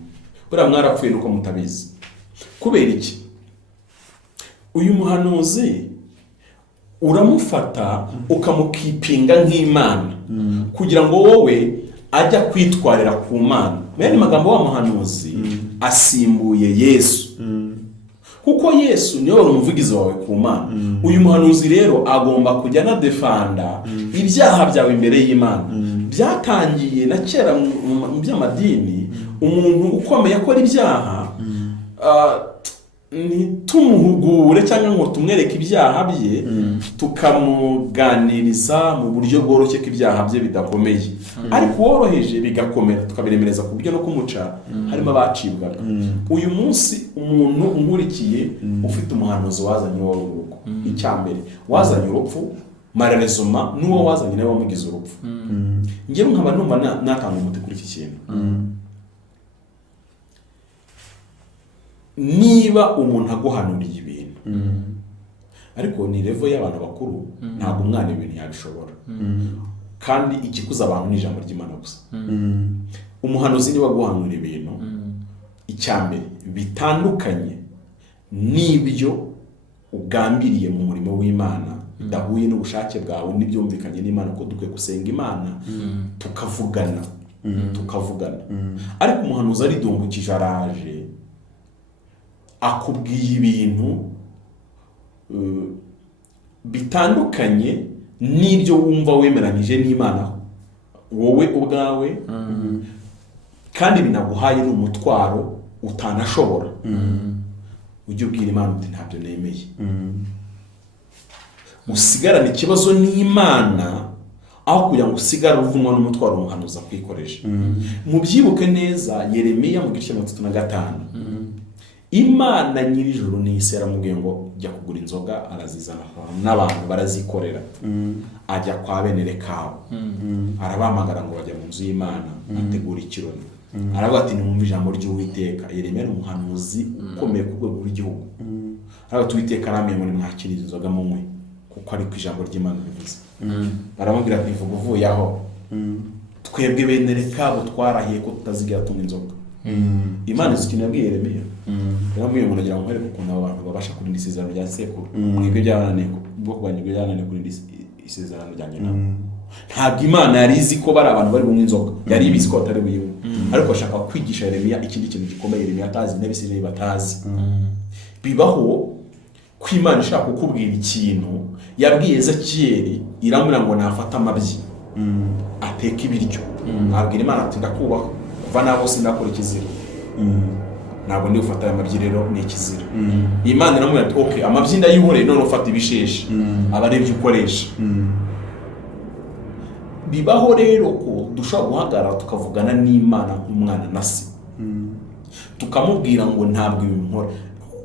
buriya mwarapfuye nuko mutabizi. Kubera iki? Uyu muhanuzi uramufata ukamukipinga nk'Imana kugira ngo wowe ajya kwitwarira ku Mana. Bene magambo wa muhanuzi asimbuye Yesu kuko Yesu niwe umuvugizi wawe ku Mana. Uyu muhanuzi rero agomba kujya na defanda ibyaha byawe imbere y'Imana. Byatangiye na kera mu by'amadini umuntu ukomeye akora ibyaha ntitumuhugure cyangwa ngo tumwereke ibyaha bye tukamuganiriza mu buryo bworoshye ko ibyaha bye bidakomeye ariko woroheje bigakomera tukabiremereza ku buryo no kumuca harimo abacibwaga. Uyu munsi umuntu nkurikiye ufite umuhanuzi wazanye uwo rugo icyambere wazanye urupfu mararezoma n'uwo wazanye nawe wamugize urupfu. Ngewe nkaba numva natanga umuti kuri iki kintu. Niba umuntu aguhanuriye ibintu ariko ni level y'abantu bakuru ntabwo umwana ibintu yabishobora kandi ikikuza abantu ni ijambo ry'Imana gusa. Umuhanuzi niba aguhanura ibintu icyambere bitandukanye n'ibyo ugambiriye mu murimo w'Imana bidahuye n'ubushake bwawe n'ibyumvikanye n'Imana ko dukwiye gusenga Imana tukavugana ariko umuhanuzi ari dungukije araje akubwiye ibintu bitandukanye n'ibyo wumva wemeranyije n'Imana wowe ubwawe kandi binaguhaye n'umutwaro utanashobora ujye ubwira Imana uti ntabyo nemeye usigarane ikibazo n'Imana aho kugira ngo usigare uvunwa n'umutwaro umuhanuzi akwikoreje. Mubyibuke neza Yeremiya mu gice 35 Imana nyirijuru n'isi yaramubwiye ngo jya kugura inzoga arazizana n'abantu barazikorera ajya kwa bene Rekabu arabamagara ngo bajya mu nzu y'Imana ategura ikirori aravuga ati nimwumve ijambo ry'Uwiteka. Yeremiya ni umuhanuzi ukomeye ku rwego rw'igihugu aravuga ati Uwiteka aramye muri mwakiriza inzoga munywe kuko ari ku ijambo ry'Imana bivuze. Baramubwira ati vuga uvuye aho twebwe bene Rekabu twarahiye ko tutazigera tunywa inzoga Imana izi ikintu yabwiye Yeremiya yaramubwiye ngo nagira ngo nkwereke ukuntu abo bantu babasha kurinda isezerano rya sekuru mwebwe byabananiye bwo kurwanya byabananiye kurinda isezerano ryanjye nabo. Ntabwo Imana yari izi ko bari abantu bari bunywa inzoga, yari ibizi ko batari buyinywe, ariko ashaka kwigisha Yeremiya ikindi kintu gikomeye Yeremiya atazi n'Abisirayeli batazi. Bibaho ko Imana ishaka kukubwira ikintu yabwiye Ezekiyeli, iramubwira ngo nafata amabyi ateka ibiryo, abwira Imana ati ndakubaha kuva na bose ndakora ikizira, ntabwo ndi gufata aya mabyi rero ni ikizira. Imana iramubwira ati okay, amabyi ndayihoreye, none ufata ibisheshe aba ari ibyo ukoresha. Bibaho rero ko dushobora guhagarara tukavugana n'Imana nk'umwana na se, tukamubwira ngo ntabwo ibi nkora,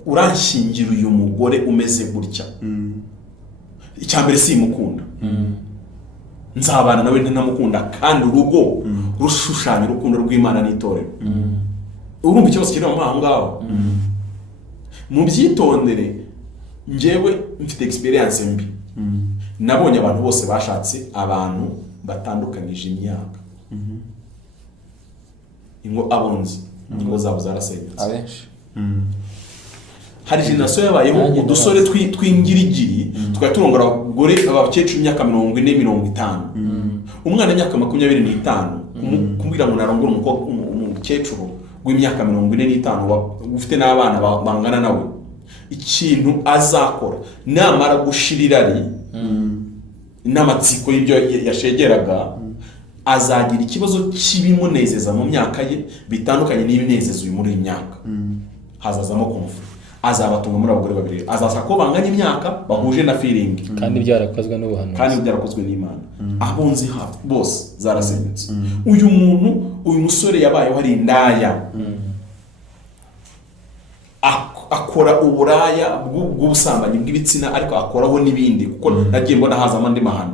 uranshingira uyu mugore umeze gutya, icyambere simukunda, nzabana nawe ntanamukunda, kandi urugo rushushanya urukundo rw'Imana n'itorero. Urumva ikibazo kiri aho ngaho. Mubyitondere, njyewe mfite experience mbi, nabonye abantu bose bashatse abantu batandukanyije imyaka, ingo abonzi, ingo zabo zarasenyutse abenshi. Hari generasiyo yabayeho udusore tw'ingirigiri tukaba turongora abagore abakecuru imyaka 40-50, umwana w'imyaka 25 kumbwira ngo narongora umukecuru w'imyaka 45 ufite n'abana bangana nawe, ikintu azakora namara gushirira n'amatsiko y'ibyo yashegeraga, azagira ikibazo kibimunezeza mu myaka ye bitandukanye n'ibinezeza uyu muri imyaka. Hazazamo kumva, azabatunga muri abagore babiri, azasa ko banganya imyaka bahuje na feeling, kandi byarakozwe n'ubuhanuzi, kandi byarakozwe n'Imana. Abonzi hafi bose zarasenyutse. Uyu muntu, uyu musore yabayeho hari indaya, akora uburaya bw'ubusambanyi bw'ibitsina, ariko akoraho n'ibindi, kuko nagiye mbona hazamo andi mahano.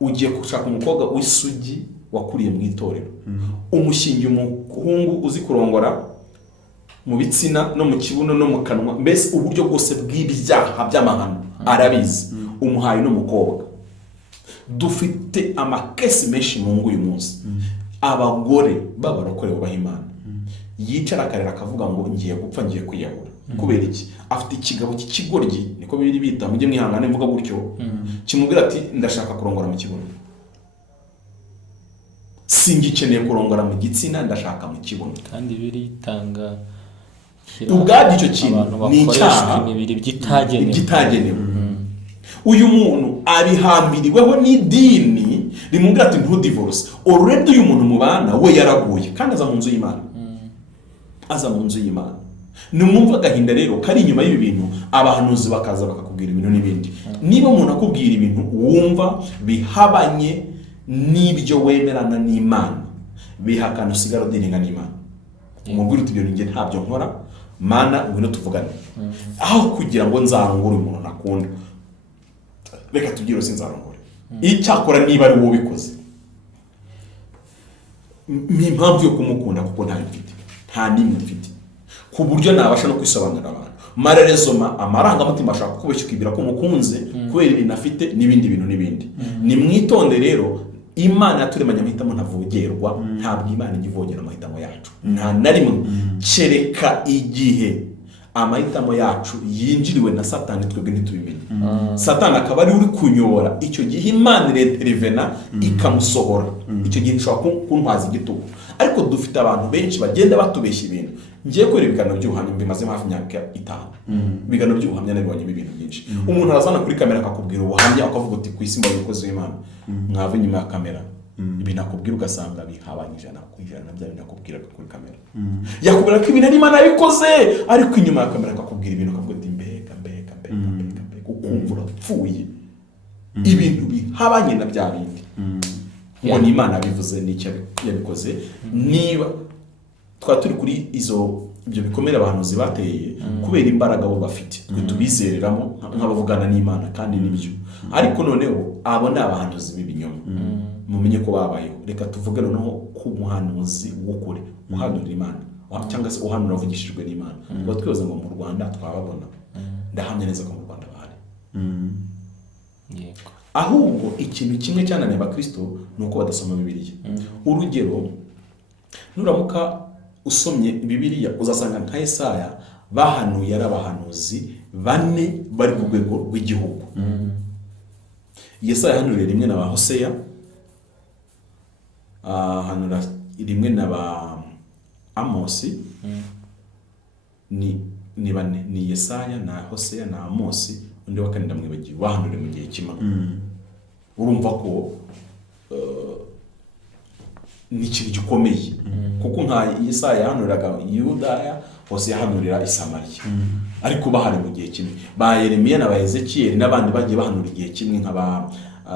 Ugiye gushaka umukobwa w'isugi wakuriye mu itorero, umushingiye umuhungu uzi kurongora mu bitsina no mu kibuno no mu kanwa, mbese uburyo bwose bw'ibyaha by'amahano arabizi, umuhaye n'umukobwa. Dufite amakesi menshi mu ngo uyu munsi, abagore b'abarokore bubaha Imana yicara akarera akavuga ngo ngiye gupfa, ngiye kwiyahura. Kubera iki? Afite ikigabo cy'ikigoryi, niko biri bita, mujye mwihangane mvuga gutyo, kimubwira ati ndashaka kurongora mu kibuno, singikeneye kurongora mu gitsina, ndashaka mu kibuno. kandi biritanga ubwabyo icyo kintu ni icyaha, imibiri byitagenewe. Uyu muntu abihambiriweho n'idini rimubwira ati ntudivorce. Already uyu muntu mubana we yaraguye, kandi aza mu nzu y'Imana, aza mu nzu y'Imana. Numva agahinda rero kari inyuma y'ibi bintu, abahanuzi bakaza bakakubwira ibintu n'ibindi. Niba umuntu akubwira ibintu wumva bihabanye n'ibyo wemerana n'Imana, bihakana usigara udiringa n'Imana, umubwira uti ibyo ninjye ntabyo nkora, Mana ngwino tuvugane. Aho kugira ngo nzarongore umuntu nakunda, reka tugire sinzarongore. Icyakora niba ari wowe ubikoze, ni impamvu yo kumukunda, kuko ntayo mfite, nta nimwe mfite, ku buryo nabasha no kwisobanurira abantu. Marerezoma amarangamutima ashaka kubeshya ukibwira ko umukunze kubera ibintu afite n'ibindi bintu n'ibindi. Ni mwitonde rero, Imana yaturemanye amahitamo ntavogerwa, ntabwo Imana igivogera amahitamo yacu nta na rimwe, kereka igihe amahitamo yacu yinjiriwe na Satani, twebwe ntitubimenye. Satani akaba ari uri kunyobora, icyo gihe Imana ireterevena ikamusohora, icyo gihe ishobora kuntwaza igitugu. Ariko dufite abantu benshi bagenda batubeshya ibintu. Ngiye kwera ibiganiro by'ubuhamya bimaze hafi imyaka 5, ibiganiro by'ubuhamya nabibonye ibintu byinshi. Umuntu arazana kuri kamera akakubwira ubuhamya, akavuga uti ku isi mbonye umukozi w'Imana, mwava inyuma ya kamera ibintu akubwira ugasanga bihabanye 100% bya bintu akubwiraga kuri kamera. Yakubwira ko ibintu ari Imana yabikoze, ariko inyuma ya kamera akakubwira ibintu akavuga ati mbega ukumva urapfuye, ibintu bihabanye na bya bindi. Ngo ni Imana bivuze n'icyo yabikoze. Niba turi kuri ibyo bikomera abahanuzi bateye, kubera imbaraga bo bafite, twe tubizereramo nk'abavugana n'Imana, kandi nibyo. Ariko noneho abo ni abahanuzi b'ibinyoma, mumenye ko babayeho. Reka tuvuge noneho ku muhanuzi w'ukuri, uhanura Imana, cyangwa se uhanura avugishijwe n'Imana. Ngo twibaza ngo mu Rwanda twababona, ndahamya neza ko mu Rwanda bahari. Ahubwo ikintu kimwe cyananiye abakristo ni uko badasoma Bibiliya. Urugero, nuramuka usomye bibiliya uzasanga nka Yesaya bahanuye ari abahanuzi 4 bari ku rwego rw'igihugu. Yesaya yahanuriye rimwe na ba Hoseya, hanura rimwe na ba Amosi, ni bane, ni Yesaya na Hoseya na Amosi, undi wa kane ndamwibagiwe, bahanuriye mu gihe kimwe. Urumva ko ni ikintu gikomeye, kuko nka Yesaya yahanuriraga Yudaya, Hoseya yahanurira Isamariya, ariko bahari mu gihe kimwe. Ba Yeremiya na ba Ezekiyeli n'abandi bagiye bahanura igihe kimwe, nka ba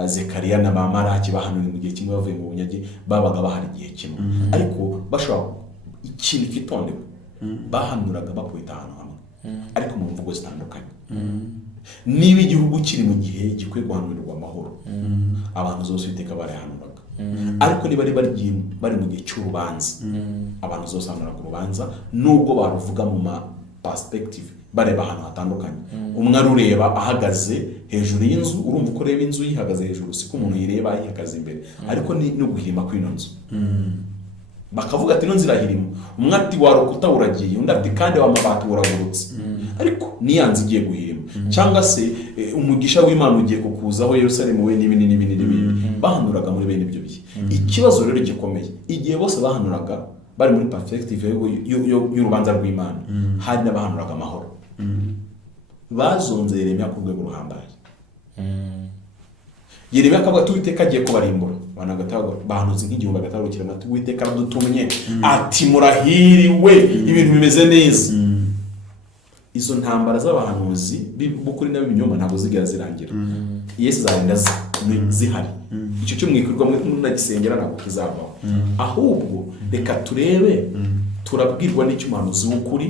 Zekariya na ba Maraki bahanuriye mu gihe kimwe bavuye mu bunyage, babaga bahari igihe kimwe. Ariko bashobora ikintu kitondewe, bahanuraga bakubita ahantu hamwe, ariko mu mvugo zitandukanye. Niba igihugu kiri mu gihe gikwiye guhanurirwa amahoro, abantu zose Uwiteka barahanuraga. Ariko niba bari mu gihe cy'urubanza, abantu zose bahanuraga urubanza, nubwo baruvuga mu ma perspective, bareba ahantu hatandukanye. Umwe arureba ahagaze hejuru y'inzu, urumva uko ureba inzu yihagaze hejuru, siko umuntu yireba yihagaze imbere, ariko ni no guhirima kw'ino nzu. Bakavuga ati no nzirahirima, umwe ati warukuta uragiye, undi ati kandi wa mabati uragurutse, ariko niyanze igiye guhirima. Cyangwa se umugisha w'Imana ugiye kukuzaho Yerusalemu we n'ibindi. Bahanuraga muri bene ibyo bihe. Ikibazo rero gikomeye, igihe bose bahanuraga bari muri perspective y'urubanza rw'Imana, hari n'abahanuraga amahoro. Bazonze Yeremiya ku rwego ruhambaye. Yeremiya akavuga ati Uwiteka agiye kubarimbura, bahanuzi nk'igihumbi agatarukira ati Uwiteka aradutumye, ati murahiriwe, ibintu bimeze neza. Izo ntambara z'abahanuzi b'ukuri n'abibinyoma ntabwo zigera zirangira. Yesu zarinda zihari. Icyo cyo mwikwirwa munagisengera ntabwo kizabaho. Ahubwo reka turebe, turabwirwa n'icyo umuhanuzi w'ukuri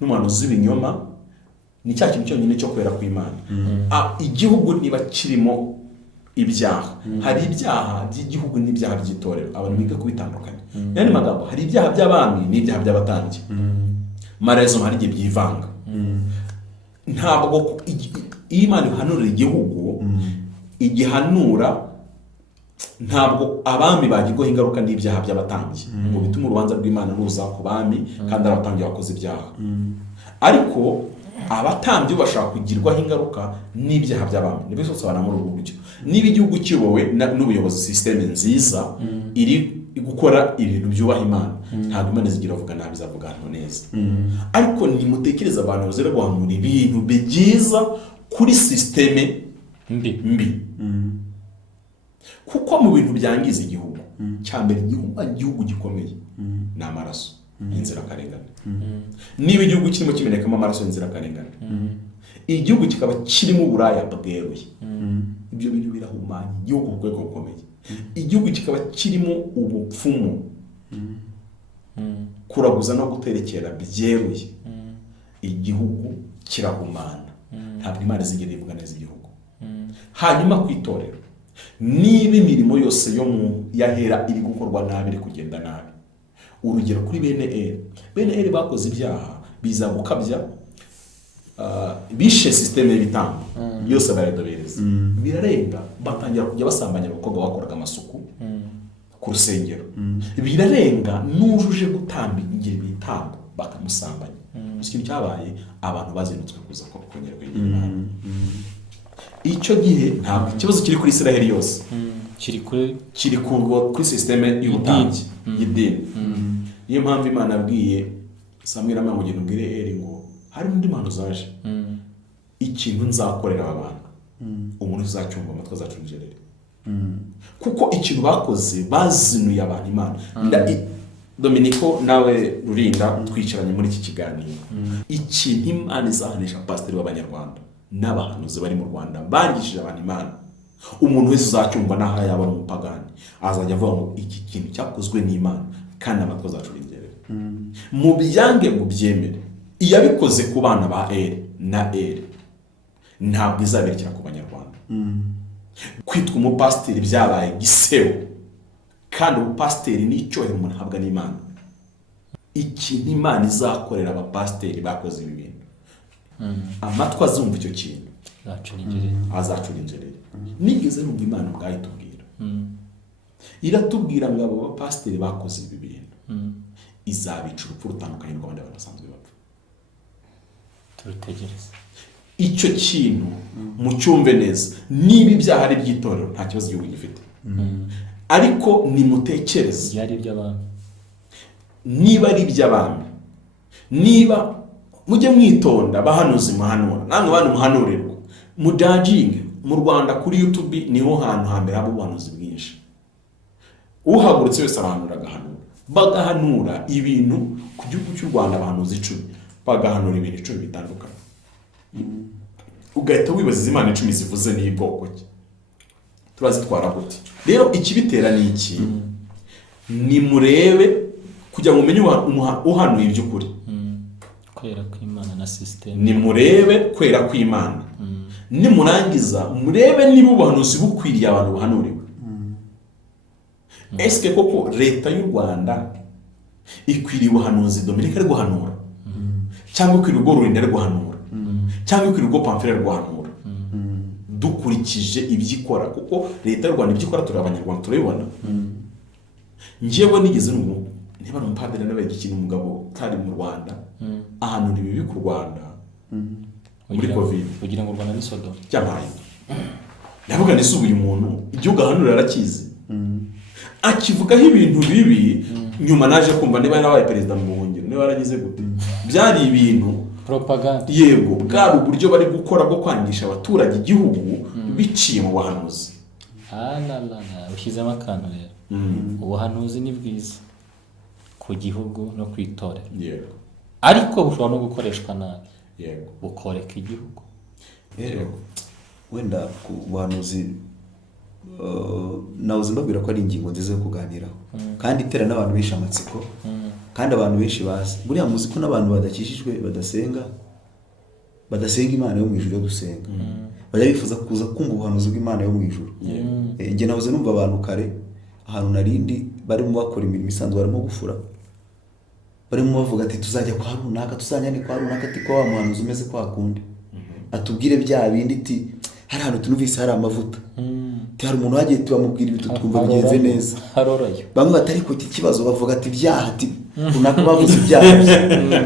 n'umuhanuzi w'ibinyoma, ni cya kintu cyonyine cyo kwera kw'Imana. Igihugu niba kirimo ibyaha, hari ibyaha by'igihugu n'ibyaha by'itorero, abantu biga kubitandukanya. Yani magambo, hari ibyaha by'abami n'ibyaha by'abatambyi. Marezo hari igihe byivanga. Ntabwo Imana ihanurira igihugu, igihanura ntabwo abami bagirwaho ingaruka n'ibyaha by'abatambyi ngo bitume urubanza rw'Imana ruza ku bami kandi abatambyi bakoze ibyaha. Ariko abatambyi bashaka kugirwaho ingaruka n'ibyaha by'abami. Niba bisobanura muri ubu buryo, niba igihugu kiyobowe n'ubuyobozi, systeme nziza iri gukora ibintu byubaha Imana, ntabwo Imana zigira avuga nabi, zavuga hano neza. Ariko nimutekereza abantu bazira guhanura ibintu byiza kuri systeme mbi. Kuko mu bintu byangiza igihugu, cyambere igihugu gikomeye ni amaraso y'inzirakarengane. Niba igihugu kirimo kimenekamo amaraso y'inzirakarengane, igihugu kikaba kirimo uburaya bweruye, ibyo bintu birahumanya igihugu ku rwego rukomeye. Igihugu kikaba kirimo ubupfumu, kuraguza no guterekera byeruye, igihugu kirahumana. Ntabwo Imana zigera ivuga neza igihugu. Hanyuma kwitorera, niba imirimo yose yo mu yahera iri gukorwa nabi, iri kugenda nabi, urugero kuri bene Eli bakoze ibyaha biza gukabya, bishe systeme y'ibitambo yose baradobereza, birarenga, batangira kujya basambanya abakobwa bakoraga amasuku ku rusengero, birarenga n'ujuje gutambigira ibitambo bakamusambanya. Ikintu cyabaye, abantu bazinutswe kuza kongera kwegera Imana. Icyo gihe ntabwo ikibazo kiri kuri Israel yose, kiri kuri systeme y'ubutambyi y'idini. Niyo mpamvu Imana abwiye Samuel ngo ugende ubwire Eli ngo hari undi muntu uzaje, ikintu nzakorera abantu, umuntu uzacyumva amatwi azacungerere. Kuko ikintu bakoze, bazinuye abantu Imana. Dominiko nawe Rurinda twicaranye muri iki kiganiro, ikintu Imana izahanisha pasiteri w'Abanyarwanda n'abahanuzi bari mu Rwanda bangishije abantu Imana, umuntu wese uzacyumva naho yaba ari umupagani azajya avuga ngo iki kintu cyakozwe n'Imana kandi amatwi azacungerere. Mu byange mu byemere, iyabikoze ku bana ba Eli na Eli ntabwo izaberekera ku Banyarwanda. Kwitwa umupasiteri byabaye gisebo, kandi ubupasiteri ni icyohero umuntu ahabwa n'Imana. Ikintu Imana izakorera abapasiteri bakoze ibi bintu, amatwi azumva icyo kintu azacura injerere. Nigeze numva Imana ubwayitubwira, iratubwira ngo abo bapasiteri bakoze ibi bintu, izabica urupfu rutandukanye rw'abandi bantu basanzwe bapfa. turutegereze Icyo kintu mucyumve neza, niba ibyaha ari iby'itorero nta kibazo igihugu gifite, ariko nimutekereze byari iby'abami, niba ari iby'abami, niba mujye mwitonda bahanuzi muhanura, namwe bantu muhanurirwa, mudajinge. Mu Rwanda kuri YouTube niho hantu hambere haba ubuhanuzi bwinshi, uhagurutse wese arahanura bagahanura ibintu ku gihugu cy'u Rwanda, abahanuzi 10 bagahanura ibintu 10 bitandukanye. Ugahita wibaza Imana 10 zivuze ni bwoko ki, turazitwara gute? Rero ikibitera ni iki? Ni murebe kugira ngo umenye uhanuye iby'ukuri, kwera kw'Imana na system. ni murebe kwera kw'Imana, nimurangiza murebe niba ubuhanuzi bukwiriye abantu buhanuriwe. Eske koko leta y'u Rwanda ikwiriye ubuhanuzi Dominique ari guhanura, cyangwa ikwiriye ubwo Rurinda ari guhanura, cyangwa ikwiriye ubwo Pamphile ari guhanura? Dukurikije ibyikora, kuko leta y'u Rwanda ibyikora turi abanyarwanda turabibona. Njyewe nigeze niba ari umupadiri n'abaye ikintu umugabo utari mu Rwanda ahanura ibibi ku Rwanda muri covid, kugira ngo u Rwanda ni Sodoma cyabaye. Ndavuga nese uyu muntu igihugu ahanura arakizi, akivugaho ibintu bibi, nyuma naje kumva niba yarabaye perezida mu buhungiro, niba yaragize gute, byari ibintu propaganda. Yego, bwari uburyo bari gukora bwo kwangisha abaturage igihugu biciye mu buhanuzi. Ushyizemo akantu rero. Ubuhanuzi ni bwiza ku gihugu no kwitorera, Yego, ariko bushobora no gukoreshwa nabi, yego, bukoreka igihugu. Rero wenda ku buhanuzi nawe zimbabwira ko ari ingingo nziza yo kuganiraho, kandi itera n'abantu benshi amatsiko, kandi abantu benshi bazi buriya muzi ko n'abantu badakishijwe badasenga Imana yo mu ijuru yo gusenga, bajya bifuza kuza kumva ubuhanuzi bw'Imana yo mu ijuru. Njye nahoze numva abantu kare ahantu narindi barimo bakora imirimo isanzwe, barimo gufura, barimo bavuga ati tuzajya kwa runaka, tuzajya ni kwa runaka, ati ko wa muhanuzi umeze kwa kundi atubwire bya bindi, ati hari ahantu tunumvise hari amavuta, hari umuntu wagiye tubamubwira ibintu twumva bigenze neza, haroroye bamwe batari ku kibazo bavuga ati ibyaha, ati runaka bavuze ibyaha,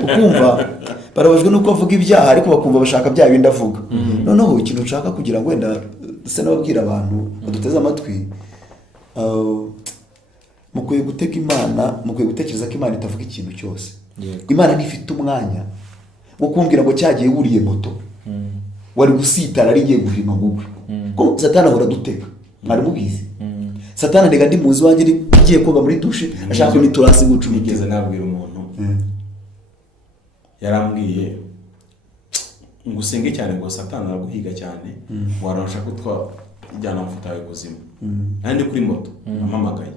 ukumva barabajwe nuko avuga ibyaha ariko bakumva bashaka bya bindi avuga. Noneho ikintu nshaka kugira ngo wenda se nababwira abantu baduteze amatwi, mukwiye guteka Imana, mukwiye gutekereza ko Imana itavuga ikintu cyose. Imana ntifite umwanya wo kumbwira ngo cyagiye wuriye moto wari gusitara ari giye guhima ngugwe, ko Satani ahora duteka, mwari mubizi. Satani ndega ndi muzi wanjye igiye koga muri dushe ashaka ko niturasi gucumigeza. Nigeze nabwira umuntu yarambwiye ngo usenge cyane ngo Satani araguhiga cyane, warasha kutwa ijyana amafuta yawe kuzimu, nandi kuri moto amamagaye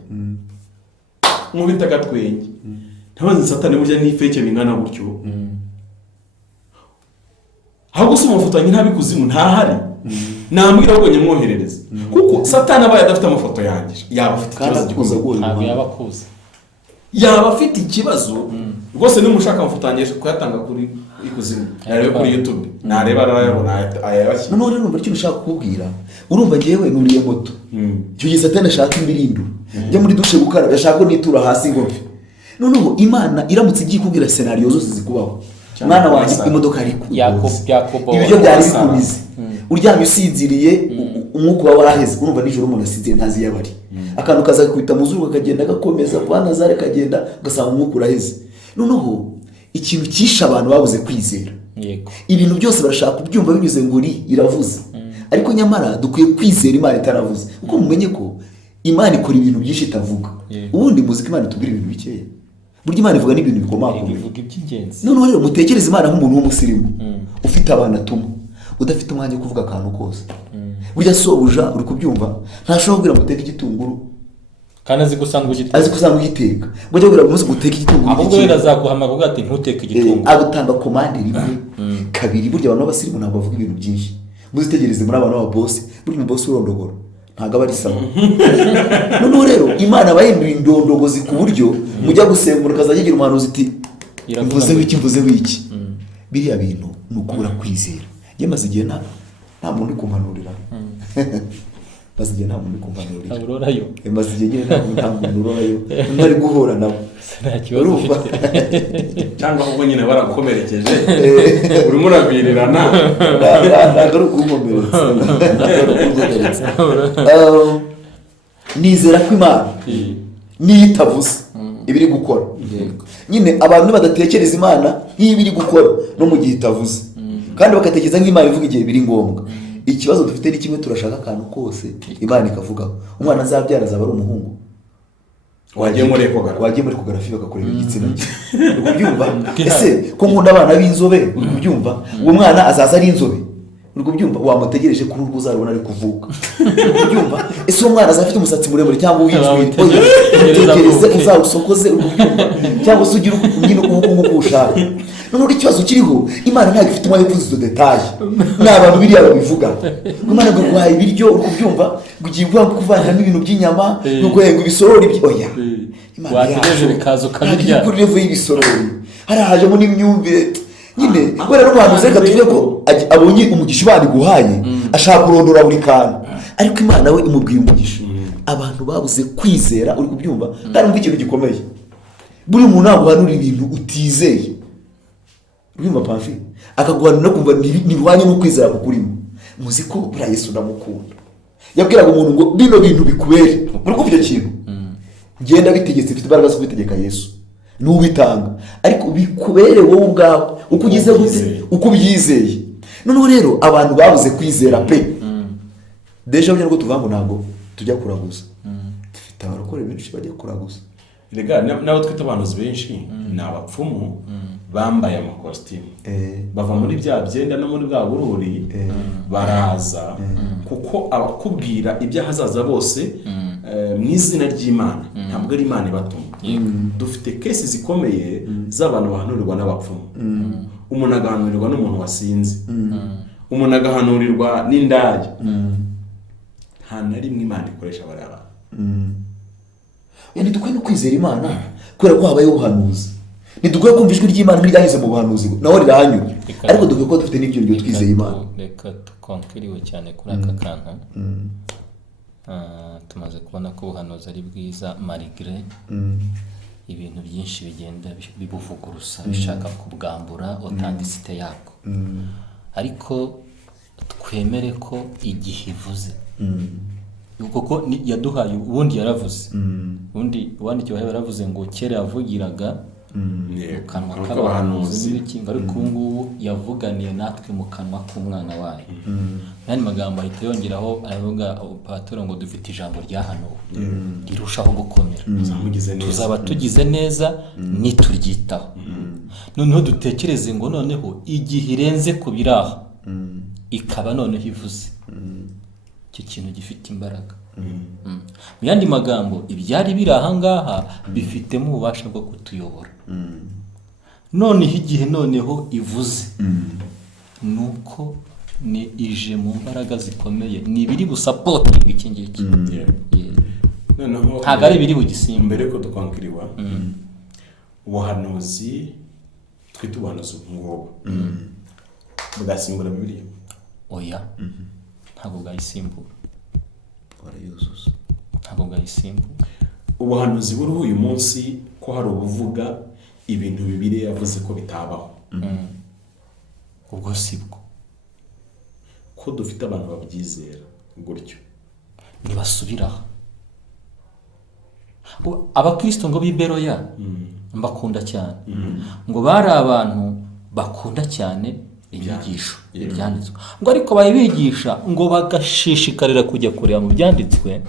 nkubita gatwenge, ntabaze Satani burya ni fake bingana gutyo, ahubwo se amafoto yanjye ntabi kuzimu ntahari, nambwira ahubwo nyamwoherereza, kuko Satani abaye adafite amafoto yanjye yaba afite ikibazo gikomeye, ntabwo yabakuza, yaba afite ikibazo rwose. Nimushaka amafoto yanjye kuyatanga kuri ikuzimu, narebe kuri YouTube, nareba arayabona ayabashye. None urumva icyo ushaka kubwira, urumva ngewe nuriye moto, cyo gihe Satani ashaka imbirindo, njya muri dushe gukaraba, ashaka nitura hasi ngo mve. Noneho Imana iramutse igiye kubwira scenario zose zikubaho, mwana wanjye imodoka ari ibyo byari bikumize, uryamye usinziriye umwuka wawe waraheze, urumva nijoro umuntu asinziriye ntazi yabari, akantu kaza kwita muzuru kagenda gakomeza bwana zare kagenda gasanga umwuka uraheze. Noneho ikintu cyisha abantu babuze kwizera, ibintu byose barashaka kubyumva binyuze ngo iravuze, ariko nyamara dukwiye kwizera Imana itaravuze, kuko mumenye ko Imana ikora ibintu byinshi itavuga. Ubundi muzika Imana itubwira ibintu bikeya, burya Imana ivuga n'ibintu bikomakomeye, ivuga iby'ingenzi. Noneho rero mutekereze Imana nk'umuntu w'umusirimu ufite abana atuma, udafite umwanya wo kuvuga akantu kose. Burya sobuja uri kubyumva ntashobora kubwira muteka igitunguru kandi azi gusanga ugiteka, ngo jya kubwira umunsi guteka igitunguru, ahubwo rero azaguhamagara kuvuga ati ntuteke igitunguru, agutanga komande rimwe kabiri. Burya abantu b'abasirimu ntabwo bavuga ibintu byinshi, muzitegereze muri abantu b'ababosi, burya umubosi urondogora ntabwo aba ari sawa. Noneho rero Imana bahindura indondogozi ku buryo mujya gusengura ukazajya ugira umuhanuzi iti mvuze wiki. Biriya bintu ni ukubura kwizera. Yamaze igihe nta muntu uri kumpanurira. maze igihe nta muntu uri kumpanurira urorayo maze igihe nyine nta muntu urorayo ntari guhura nabo nta kibazo ufite cyangwa ahubwo nyine baragukomerekeje urimo urabirirana ntabwo ari ukunkomeretsa nizera ko Imana niyo itavuze iba iri gukora nyine abantu badatekereza Imana nk'iyo iri gukora no mu gihe itavuze kandi bagatekereza nk'Imana ivuga igihe biri ngombwa. Ikibazo dufite ni kimwe, turashaka akantu kose Imana ikavugaho. Umwana azabyara azaba ari umuhungu, wagiye muri ekogarafi bagakureba igitsina cye, uri kubyumva? Ese ko nkunda abana b'inzobe, uri kubyumva? Uwo mwana azaza ari inzobe, uri kubyumva? Wamutegereje kuri urwo uzarubona ari kuvuka, uri kubyumva? Ese uwo mwana azafite umusatsi muremure cyangwa uw'injwiri, utegereze uzawusokoze, uri kubyumva? Cyangwa se ugire nyine uko ushaka. None ikibazo kiriho, Imana ntabwo ifite umwanya wo kuzuza izo detaye. Ni abantu biriya babivuga. Imana ngo guhaye ibiryo, uri kubyumva? Ugiye kuvaniramo ibintu by'inyama, no guhenga ibisorori oya. Wategereje bikaza ukabirya. Kuri level y'ibisorori. Hari hajemo n'imyumvire. Nyine, wera n'ubuhanuzi reka tuvuge ko abonye umugisha Imana iguhaye, ashaka kurondora buri kantu. Ariko Imana we imubwiye umugisha. Abantu babuze kwizera, uri kubyumva? Kandi ngo ikintu gikomeye. Buri muntu naguhanura ibintu utizeye. Urumva Pamfi akaguhanura kumva nirwanye no kwizera kukurimo. Muzi ko buriya Yesu ndamukunda. Yabwiraga umuntu ngo bino bintu bikubere. Muri kumva icyo kintu? Ngenda bitegetse, mfite imbaraga zo kwitegeka Yesu. N'ubitanga. Ariko bikubere wowe ubwawe. Uko ugize gute? Uko byizeye. Noneho rero abantu babuze kwizera pe. Deja byo ngo tuvuga ngo ntabwo tujya kuraguza. Dufite abarokore benshi bajya kuraguza. Rega nawe twita abantu benshi ni abapfumu bambaye amakositimu, bava muri bya byenda no muri bwa bururi, baraza kuko abakubwira iby'ahazaza bose mu izina ry'Imana, ntabwo ari Imana ibatuma. Dufite kesi zikomeye z'abantu bahanurirwa n'abapfumu. Umuntu agahanurirwa n'umuntu wasinze, umuntu agahanurirwa n'indaya. Nta na rimwe Imana ikoresha baraba. Dukwiye no kwizera Imana kubera ko habaye ubuhanuzi. Ntidukwiye kumva ijwi ry'Imana nk'iryanyuze mu buhanuzi naho rirahanyura, ariko dukwiye ko dufite n'ibyo twizeye Imana. Reka tukonkiriwe cyane kuri aka kantu. Tumaze kubona ko ubuhanuzi ari bwiza malgré ibintu byinshi bigenda bibuvugurusa bishaka kubwambura authenticité yako, ariko twemere ko igihe ivuze kuko yaduhaye ubundi yaravuze, ubundi wandikiwe yaravuze ngo kera yavugiraga kanwa k'abahanuzi n'ikinga, ariko ubu ngubu yavuganiye natwe mu kanwa k'umwana wayo. Nani magambo ahita yongeraho aravuga Patero ngo dufite ijambo ryahanuwe rirushaho gukomera, tuzaba tugize neza nituryitaho. Noneho dutekereze ngo noneho igihe irenze ku biraha ikaba noneho ivuze, icyo kintu gifite imbaraga. Mu yandi magambo ibyari biri aha ngaha bifitemo ububasha bwo kutuyobora. Noneho igihe noneho ivuze nuko ni ije mu mbaraga zikomeye, ni ibiri busapotinga iki ngiki. Noneho ntabwo ari ibiri bugisimba. Mbere ko dukonkiriwa ubuhanuzi twita ubuhanuzi nk'ubu bwasimbura Bibiliya? Oya, ntabwo bwayisimbura. Barayuzuza. Ntabwo bwayisimbura. Ubuhanuzi buriho uyu munsi ko hari ubuvuga ibintu Bibiliya yavuze ko bitabaho. Ubwo sibwo ko dufite abantu babyizera gutyo. Ntibasubiraho. Abakristo ngo biberoya mbakunda cyane, ngo bari abantu bakunda cyane inyigisho ibyanditswe, ngo ariko bayibigisha ngo bagashishikarira kujya kureba mu byanditswe,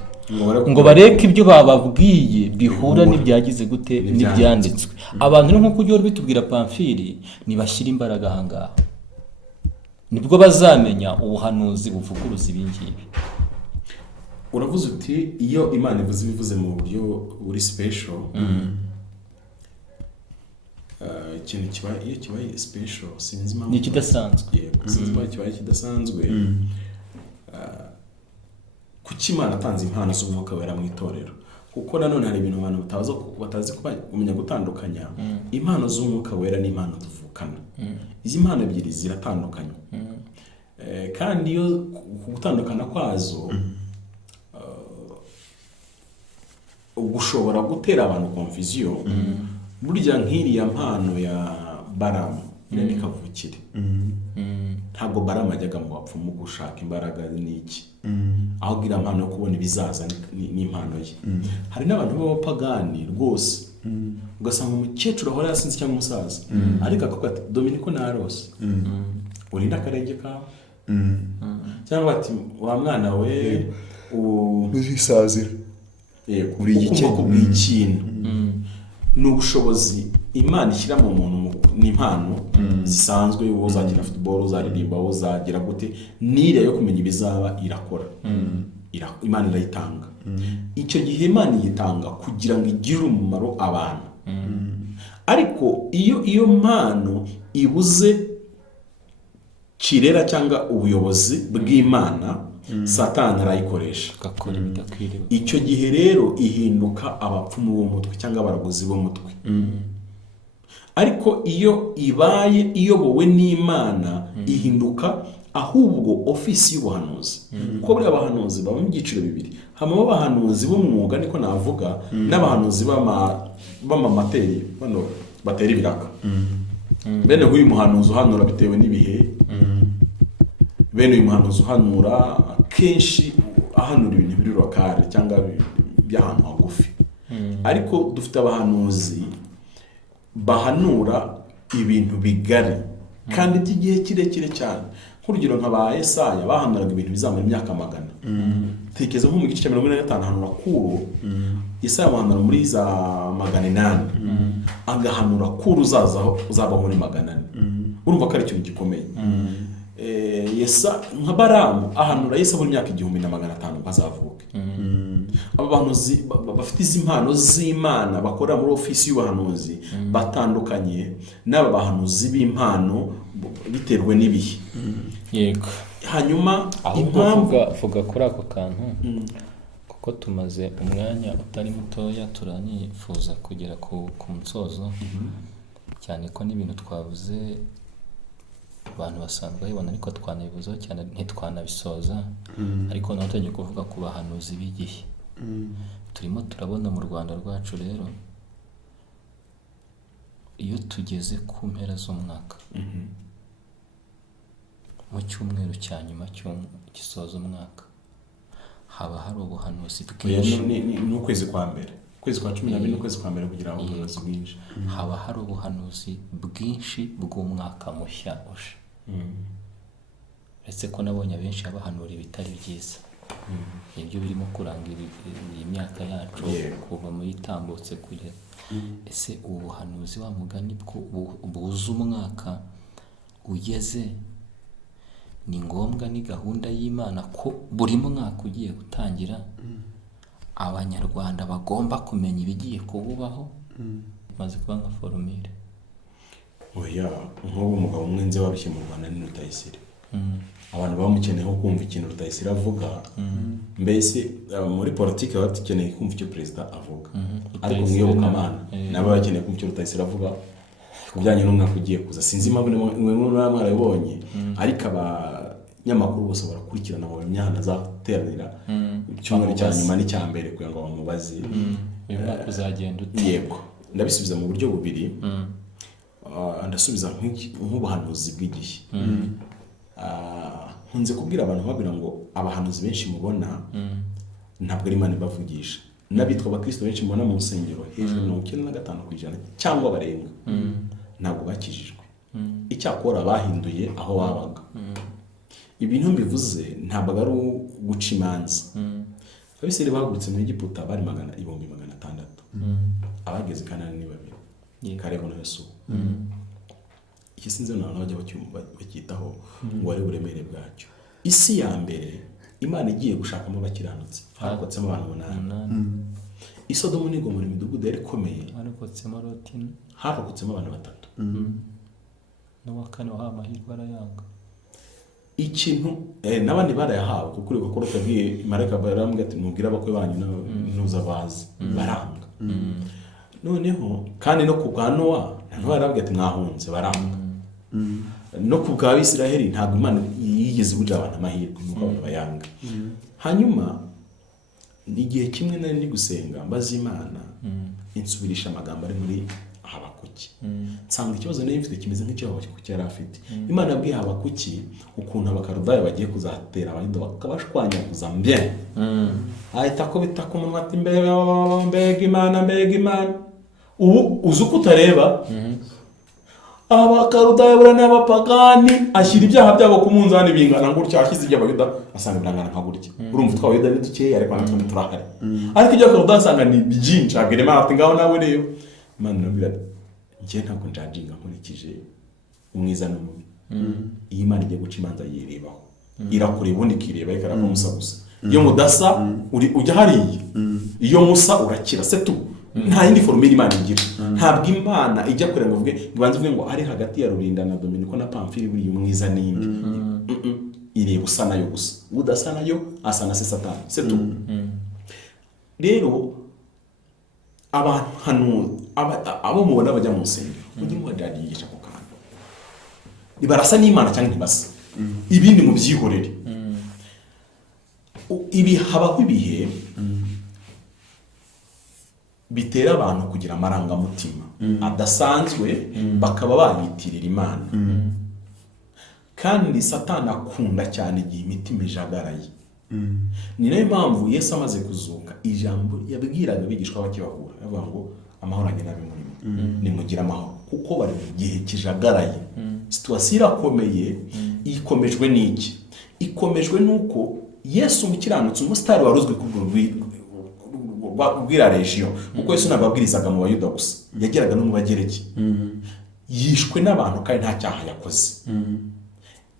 ngo bareke ibyo bababwiye bihura n'ibyagize gute n'ibyanditswe. Abantu rero nk'uko ujya bitubwira Pamfiri, nibashyira imbaraga aha ngaha nibwo bazamenya ubuhanuzi buvuguruza ibingibi. Uravuze uti iyo Imana ivuze bivuze mu buryo buri special, ikintu kibaye special sinzi impamvu ni kidasanzwe. Sinzi impamvu kibaye kidasanzwe. Kuki Imana atanze impano z'Umwuka Wera mu itorero? Kuko nanone hari ibintu abantu batazi kumenya gutandukanya impano z'Umwuka Wera n'impano tuvukana. Izi impano ebyiri ziratandukanye, kandi iyo gutandukana kwazo gushobora gutera abantu confusion. Burya nk'iriya mpano ya Baramu ni kavukire. Ntabwo Baramu ajyaga mu bapfumu gushaka imbaraga n'iki, ahubwo iriya mpano yo kubona ibizaza ni impano ye. Hari n'abantu b'abapagani rwose ugasanga umukecuru ahora yasinze cyangwa umusaza ariko akavuga ati Dominiko narose urinda akarenge kawe, cyangwa ati wa mwana we uzisazira uri igikintu bw'ikintu. Ni ubushobozi Imana ishyira mu muntu, ni impano zisanzwe. Wowe uzakina football, uzaririmba, wowe uzagira gute, n'iriya yo kumenya ibizaba irakora. Imana irayitanga. Icyo gihe Imana yitanga kugira ngo igire umumaro abantu. Ariko iyo mpano ibuze kirera cyangwa ubuyobozi bw'Imana, Satani arayikoresha. Icyo gihe rero ihinduka abapfumu b'umutwe cyangwa abaraguzi b'umutwe. Ariko iyo ibaye iyobowe n'Imana ihinduka ahubwo ofisi y'ubuhanuzi. Kuko buriya abahanuzi baba mu byiciro bibiri. Hamwe abahanuzi b'umwuga niko navuga, n'abahanuzi b'amamateri bano batera ibiraka. Bene uyu muhanuzi uhanura bitewe n'ibihe, bene uyu muhanuzi uhanura kenshi ahanura ibintu biri lokale cyangwa by'ahantu hagufi. Ariko dufite abahanuzi bahanura ibintu bigari kandi by'igihe kirekire cyane. Nk'urugero nka ba Yesaya bahanuraga ibintu bizamara imyaka 100. Tekeza nko mu gice cya 45 hanura kuru. Yesaya ahanura muri za 800, agahanura kuru uzaba muri 400. Urumva ko ari ikintu gikomeye. Nka Baramu ahanura Yesu muri myaka 1500 bazavuke. Aba bahanuzi bafite izi mpano z'Imana bakora muri ofisi y'ubuhanuzi batandukanye n'aba bahanuzi b'impano biterwe n'ibihe. Yego. Hanyuma vuga kuri ako kantu kuko tumaze umwanya utari mutoya turanifuza kugera ku musozo, cyane ko n'ibintu twavuze abantu basanzwe babibona ariko twanabivuzeho cyane ntitwanabisoza. Ariko naho tugiye kuvuga ku bahanuzi b'igihe. Turimo turabona mu Rwanda rwacu rero iyo tugeze ku mpera z'umwaka, mu cyumweru cya nyuma gisoza umwaka, haba hari ubuhanuzi bwinshi. Ni ukwezi kwa mbere, ukwezi kwa 12 n'ukwezi kwa mbere kugira ngo ubuhanuzi bwinshi. Haba hari ubuhanuzi bwinshi bw'umwaka mushya uje. Uretse ko nabonye abenshi abahanura ibitari byiza. Ibyo birimo kuranga iyi myaka yacu kuva mu itambutse kugera. Ese ubu buhanuzi wa mugani buza umwaka ugeze, ni ngombwa, ni gahunda y'Imana ko buri mwaka ugiye gutangira Abanyarwanda bagomba kumenya ibigiye kububaho maze kuba nka formule? Oya, nk'ubu umugabo umwe nze warushye mu Rwanda ni Rutayisire. Abantu bamukeneyeho kumva ikintu Rutayisire avuga. Mbese muri politiki baba bakeneye kumva icyo perezida avuga. Ariko mwiyobokamana nabo bakeneye kumva icyo Rutayisire avuga kubijyanye n'umwaka ugiye kuza. Sinzi impamvu mwe mwarabonye, ariko abanyamakuru bose barakurikirana mu myanya azateranira icyumweru cya nyuma n'icya mbere kugira ngo bamubaze uyu mwaka uzagenda ute. Yego, ndabisubiza mu buryo bubiri. Ndasubiza nk'ubuhanuzi bw'igihe. Nkunze kubwira abantu babwira ngo abahanuzi benshi mubona ntabwo ari Imana ibavugisha. N'abitwa abakristo benshi mubona mu nsengero hejuru 95% cyangwa barenga ntabwo bakijijwe. Icyakora bahinduye aho babaga. Ibintu mbivuze ntabwo ari guca imanza. Abisirayeli bagurutse mu Egiputa bari 600. Abageze Kanani ni 2, Kalebu na Yosuwa. Iki sinzi n'abantu bajya bakitaho ngo ari uburemere bwacyo. Isi ya mbere Imana igiye gushakamo abakiranutsi, harakotsemo abantu 8. Isodomu ni Gomora imidugudu yari ikomeye, harakotsemo Loti, harakotsemo abantu 3. n'uwa kane wahawe amahirwe arayanga. Ikintu n'abandi barayahawe kuko uri gukora utabwiye marayika barambwira ati mubwira abakwe banyu n'uza bazi baranga. Noneho kandi no ku bwa Nowa ntabwo barambwira ati mwahunze baranga. No ku bwa Isiraheli ntabwo Imana yigeze iburira abantu amahirwe nuko abantu bayanga. Hanyuma igihe kimwe nari ndi gusenga mbaza Imana insubirisha amagambo ari muri Habakuki nsanga ikibazo nari mfite kimeze nk'icyo Habakuki yari afite. Imana yabwiye Habakuki ukuntu abakarudayo bagiye kuzatera abayuda bakabashwanyaguza mbye ahita akubita ku munwa ati mbega Imana ubu uzi uko utareba abakarudayo bura n'abapagani ashyira ibyaha byabo ku munzani bingana gutya ashyize iby'abayuda asanga birangana nka gutya. Urumva tw'abayuda ni dukeya ariko natwe turahari, ariko iby'akarudayo asanga ni byinshi. Agire Imana ati ngaho nawe rero Imana irabwira njye ntabwo njajinga nkurikije umwiza n'umubi. Iyi Imana igiye guca imanza yirebaho, irakureba ubundi ikireba ikaraba musa gusa. Iyo mudasa ujya hariya, iyo musa urakira se tu. Nta yindi formule Imana igira. Ntabwo Imana ijya kureba ngo bibanze uvuge ngo ari hagati ya Rulinda na Dominiko na Pamfili buri umwiza n'indi. Ireba usa nayo gusa, udasa nayo asa na se Satani se tu. Rero abantu hano abo mubona bajya mu nsengero ujye mubajyagisha ku kantu ibarasa n'Imana cyangwa ntibasa, ibindi mu byihorere. Ibi habaho ibihe bitera abantu kugira amarangamutima adasanzwe bakaba bayitirira Imana. Kandi Satani akunda cyane igihe imitima ijagaraye. Ni nayo mpamvu Yesu amaze kuzuka ijambo yabwiraga abigishwa bakibahura avuga ngo amahoro agenda abe muri mwe, nimugira amahoro, kuko bari mu gihe kijagaraye. Situation irakomeye. Ikomejwe n'iki? Ikomejwe nuko Yesu umukiranutsi umusitari waruzwe kubwira region, kuko Yesu nababwirizaga mu Bayuda gusa, yageraga no mu Bagereki. Yishwe n'abantu kandi nta cyaha yakoze.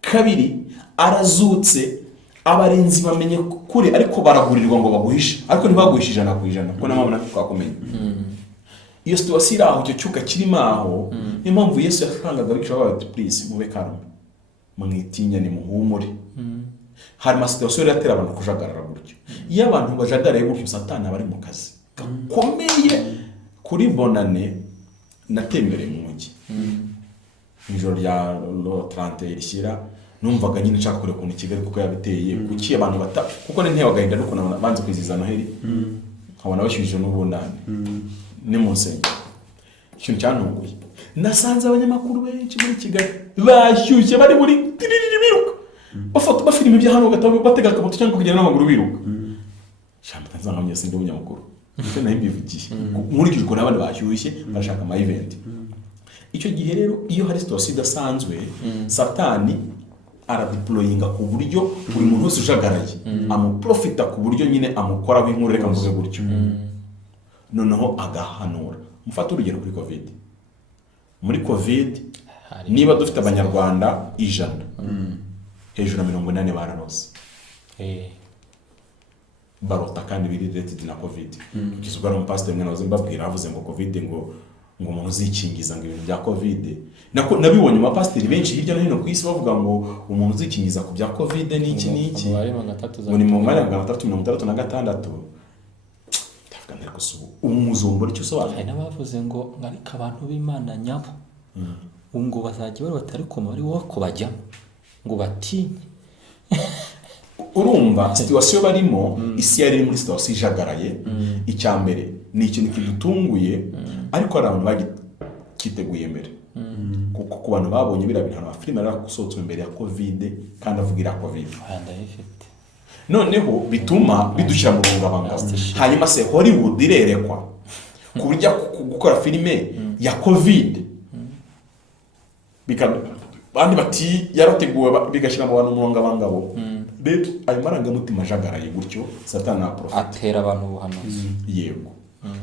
Kabiri, arazutse abarenzi bamenye kuri ariko baragurirwa ngo baguhishe, ariko ntibaguhishe 100% kuko namabona twakomeye. Iyo situation iraho cyo cyuka kirimo aho, niyo mpamvu Yesu yakangaga abigishwa bati please mube calme, mwitinya ni muhumure. Hari situation yatera abantu kujagarara gutyo. Iyo abantu bajagaraye gutyo Satani abari mu kazi gakomeye. Kuri bonane natembereye mu mujyi ijoro rya 30 rishyira, numvaga nyine nshaka kureka ukuntu Kigali kuko yabiteye kuki abantu kuko ni ntiyagahinda no kunabona banze kwiziza Noheli nkabona bashyushije n'ubunani ni mu nsengero. Ikintu cyantunguye nasanze abanyamakuru benshi muri Kigali bashyushye bari muri biruka bafata bafilime ibya hano gatabo batega akabuto cyangwa kugenda n'amaguru biruka. Shamwe tanzanga mu yasinde umunyamakuru icyo nayo mbivugiye nkurikije uko n'abandi bashyushye barashaka ama event. Icyo gihe rero iyo hari situation idasanzwe Satani aradeployinga ku buryo buri muntu wese ujagaraye amuprofita ku buryo nyine amukora w'inkuru reka mvuge gutyo. Noneho agahanura. Mufata urugero kuri Covid. Muri Covid niba dufite abanyarwanda 100 hejuru ya 80 bararose. Barota kandi biri related na Covid. Kizugara mu pastor mwe nazo mbabwira avuze ngo Covid ngo umuntu uzikingiza ngo ibintu bya Covid. Nako nabibonye mu pastor benshi hirya no hino ku isi bavuga ngo umuntu uzikingiza ku bya Covid ni iki niki. Muri mu mwanya wa 336 ndafugana ko subu umuzombo cyo sobanura. Hari n'abavuze ngo ngarika abantu b'Imana nyabo. Ngo bazajya bari batari koma bari wako bajya ngo batinye. Urumva situation barimo isi yari muri situation ijagaraye. Icyambere ni ikintu kidutunguye ariko abantu bagiteguye mbere. Kuko ku bantu babonye bira bintu na filime yarakusotswe mbere ya Covid kandi avugira Covid. Noneho bituma bidushyira mu rungabangabo. Hanyuma se Hollywood irerekwa ku buryo gukora filime ya Covid bandi bati yarateguwe bigashyira mu bantu mu rungabangabo. Rero ayo marangamutima ajagaraye gutyo Satani aprofita atera abantu ubuhanuzi. Yego.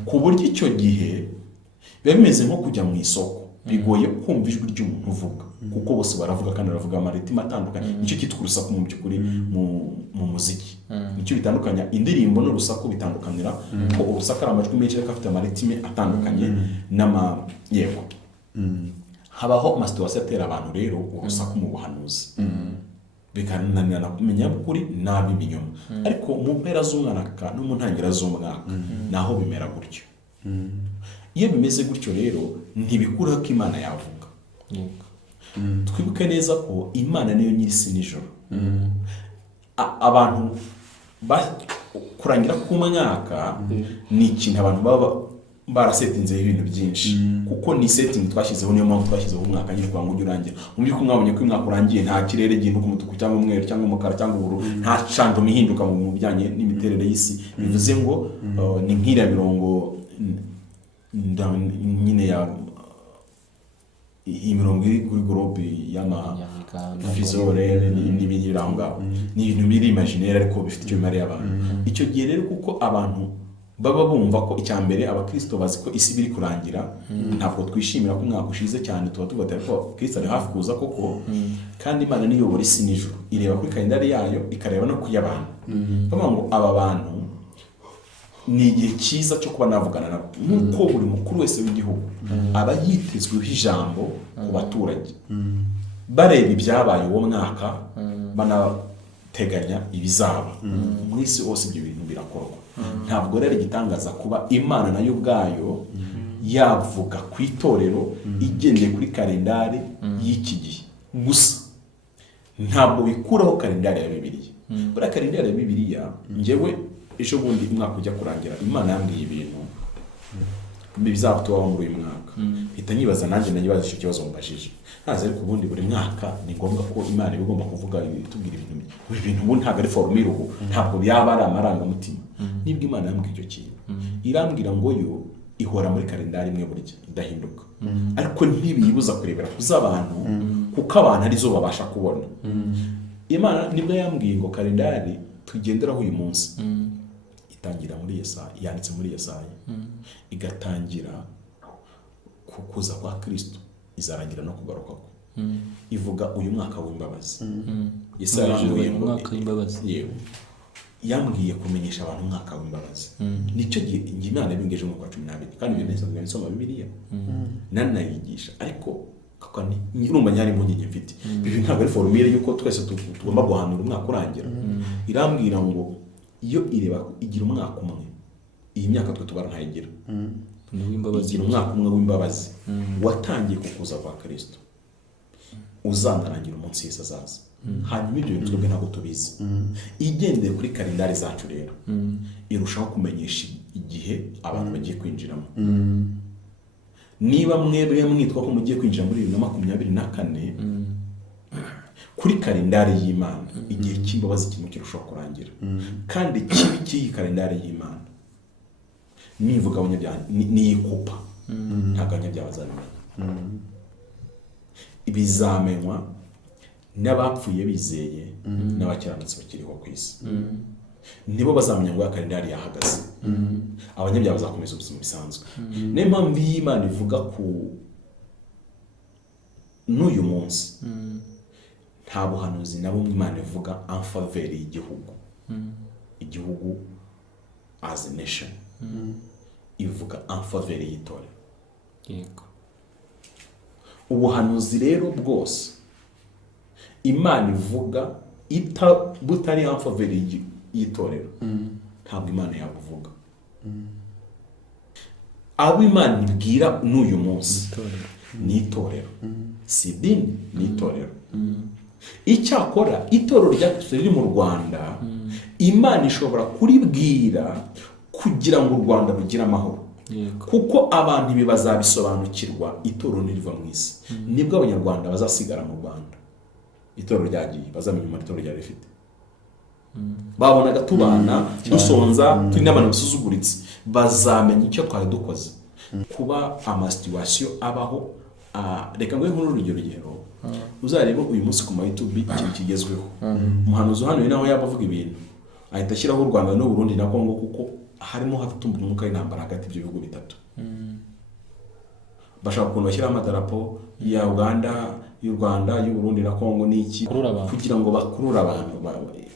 Ku buryo icyo gihe bemeze nko kujya mu isoko bigoye kumva ijwi ry'umuntu uvuga kuko bose baravuga kandi baravuga amaritima atandukanye. Nicyo kitwa urusaku mu byukuri mu muziki. Nicyo bitandukanya indirimbo n'urusaku bitandukanira ko urusaku ari amajwi menshi ariko afite amaritime atandukanye yego. Habaho amasituwasiyo atera abantu rero urusaku mu buhanuzi. Bikananirana kumenya ukuri nabi binyoma. Ariko mu mpera z'umwaka no mu ntangiriro z'umwaka naho bimera gutyo. Iyo bimeze gutyo rero ntibikura ko Imana yavuga. Twibuke neza ko Imana niyo nyirisi n'ijoro. Abantu kurangira k'umwaka ni ikintu abantu baba barasetinzeho ibintu byinshi kuko ni setting twashyizeho, niyo mpamvu twashyizeho umwaka nyine kugira ngo ujye urangira. Mu by'ukuri mwabonye ko umwaka urangiye nta kirere gihinduka umutuku cyangwa umweru cyangwa umukara cyangwa ubururu, nta shanjoma ihinduka mu bijyanye n'imiterere y'isi. Bivuze ngo ni nk'iriya mirongo nyine ya imirongo iri kuri groupe y'amafizore n'ibindi biri aho ngaho, ni ibintu biri imaginaire ariko bifite icyo bimariye abantu. Icyo gihe rero kuko abantu baba bumva ko icya mbere abakristo bazi ko isi biri kurangira, ntabwo twishimira ko umwaka ushize cyane, tuba tugatera ko Kristo ari hafi kuza koko, kandi Imana niyobora isi n'ijuru, ireba kuri kalendari yayo ikareba no kuy'abantu. Kuvuga ngo aba bantu ni igihe cyiza cyo kuba navugana nabo, nk'uko buri mukuru wese w'igihugu aba yitezweho ijambo ku baturage, bareba ibyabaye uwo mwaka, banateganya ibizaba. Muri isi hose ibyo bintu birakorwa. Ntabwo rero igitangaza kuba Imana nayo ubwayo yavuga ku itorero igendeye kuri kalendari y'iki gihe gusa, ntabwo bikuraho kalendari ya Bibiliya. Buriya kalendari ya Bibiliya, njyewe ejo bundi umwaka ujya kurangira, Imana yambwiye ibintu bizatubaho muri uyu mwaka, mpita nyibaza nanjye nayibaza icyo kibazo mubajije. Ntazi ariko ubundi buri mwaka ni ngombwa ko Imana iba igomba kuvuga itubwira ibintu. Ibi bintu ubundi ntabwo ari formule ubu, ntabwo byaba ari amarangamutima. Nibwo Imana yambwiye icyo kintu, irambwira ngo yo ihora muri kalendari imwe burya idahinduka, ariko ntibiyibuza kurebera kuz'abantu kuko abantu arizo babasha kubona. Imana nibwo yambwiye ngo kalendari tugenderaho uyu munsi itangira muri Yesaya, yanditse muri Yesaya, igatangira kuza kwa Kristo, izarangira no kugaruka kwe. Ivuga uyu mwaka w'imbabazi. Yesaya yambwiye ngo umwaka w'imbabazi, yewe yambwiye kumenyesha abantu umwaka w'imbabazi. Nicyo gihe Imana yabingeje mu kwa 12, kandi ibyo neza nsoma Bibiliya nanayigisha, ariko kakani nyirumba nyari mu ngingo mfite. Bibi ntabwo ari formule yuko twese tugomba guhanura umwaka urangira. Irambwira ngo iyo ireba igira umwaka umwe, iyi myaka twe tubara ntayigira. Igira umwaka umwe w'imbabazi watangiye kukuza kwa Kristo, uzanarangira umunsi Yesu azaza. Hanyuma ibyo bintu twebwe ntabwo tubizi. Igendeye kuri kalendari zacu rero, irushaho kumenyesha igihe abantu bagiye kwinjiramo. Niba mwebwe mwitwa ko mugiye kwinjira muri 2024, kuri kalendari y'Imana igihe cy'imbabazi kimwe kirushaho kurangira. Kandi kibi cy'iyi kalendari y'Imana nivuga abanyabyaha niyikupa, ntabwo abanyabyaha bazabimenya. Bizamenywa n'abapfuye bizeye n'abakiranutsi bakiriho ku isi, nibo bazamenya ngo kalendari yahagaze. Abanyabyaha bazakomeza ubuzima bisanzwe. Niyo mpamvu y'Imana ivuga ku n'uyu munsi nta buhanuzi na bumwe Imana ivuga en faveur y'igihugu. Igihugu as a nation ivuga en faveur y'itorero. yego. Ubuhanuzi rero bwose Imana ivuga butari en faveur y'itorero, ntabwo Imana yabuvuga. Abo Imana ibwira n'uyu munsi ni itorero, si idini, ni itorero. Icyakora itorero ryacu riri mu Rwanda, Imana ishobora kuribwira kugira ngo u Rwanda rugire amahoro. Kuko abantu ibi bazabisobanukirwa, itorero niriva mu isi, nibwo abanyarwanda bazasigara mu Rwanda. Itorero ryagiye bazamenya mu itorero ryari rifite, babonaga tubana dusonza turi n'abantu basuzuguritse, bazamenya icyo twari dukoze. Kuba amasituwasiyo abaho, reka ngo nkuru urugero, uzareba uyu munsi ku YouTube ikintu kigezweho. Umuhanuzi hano naho yaba avuga ibintu, ahita ashyiraho u Rwanda n'u Burundi na Kongo, kuko harimo hatumbuka umwuka w'intambara hagati y'ibyo bihugu bitatu. Bashaka ukuntu bashyiraho amadarapo ya Uganda, y'u Rwanda, y'u Burundi na Kongo n'iki, kugira ngo bakurure abantu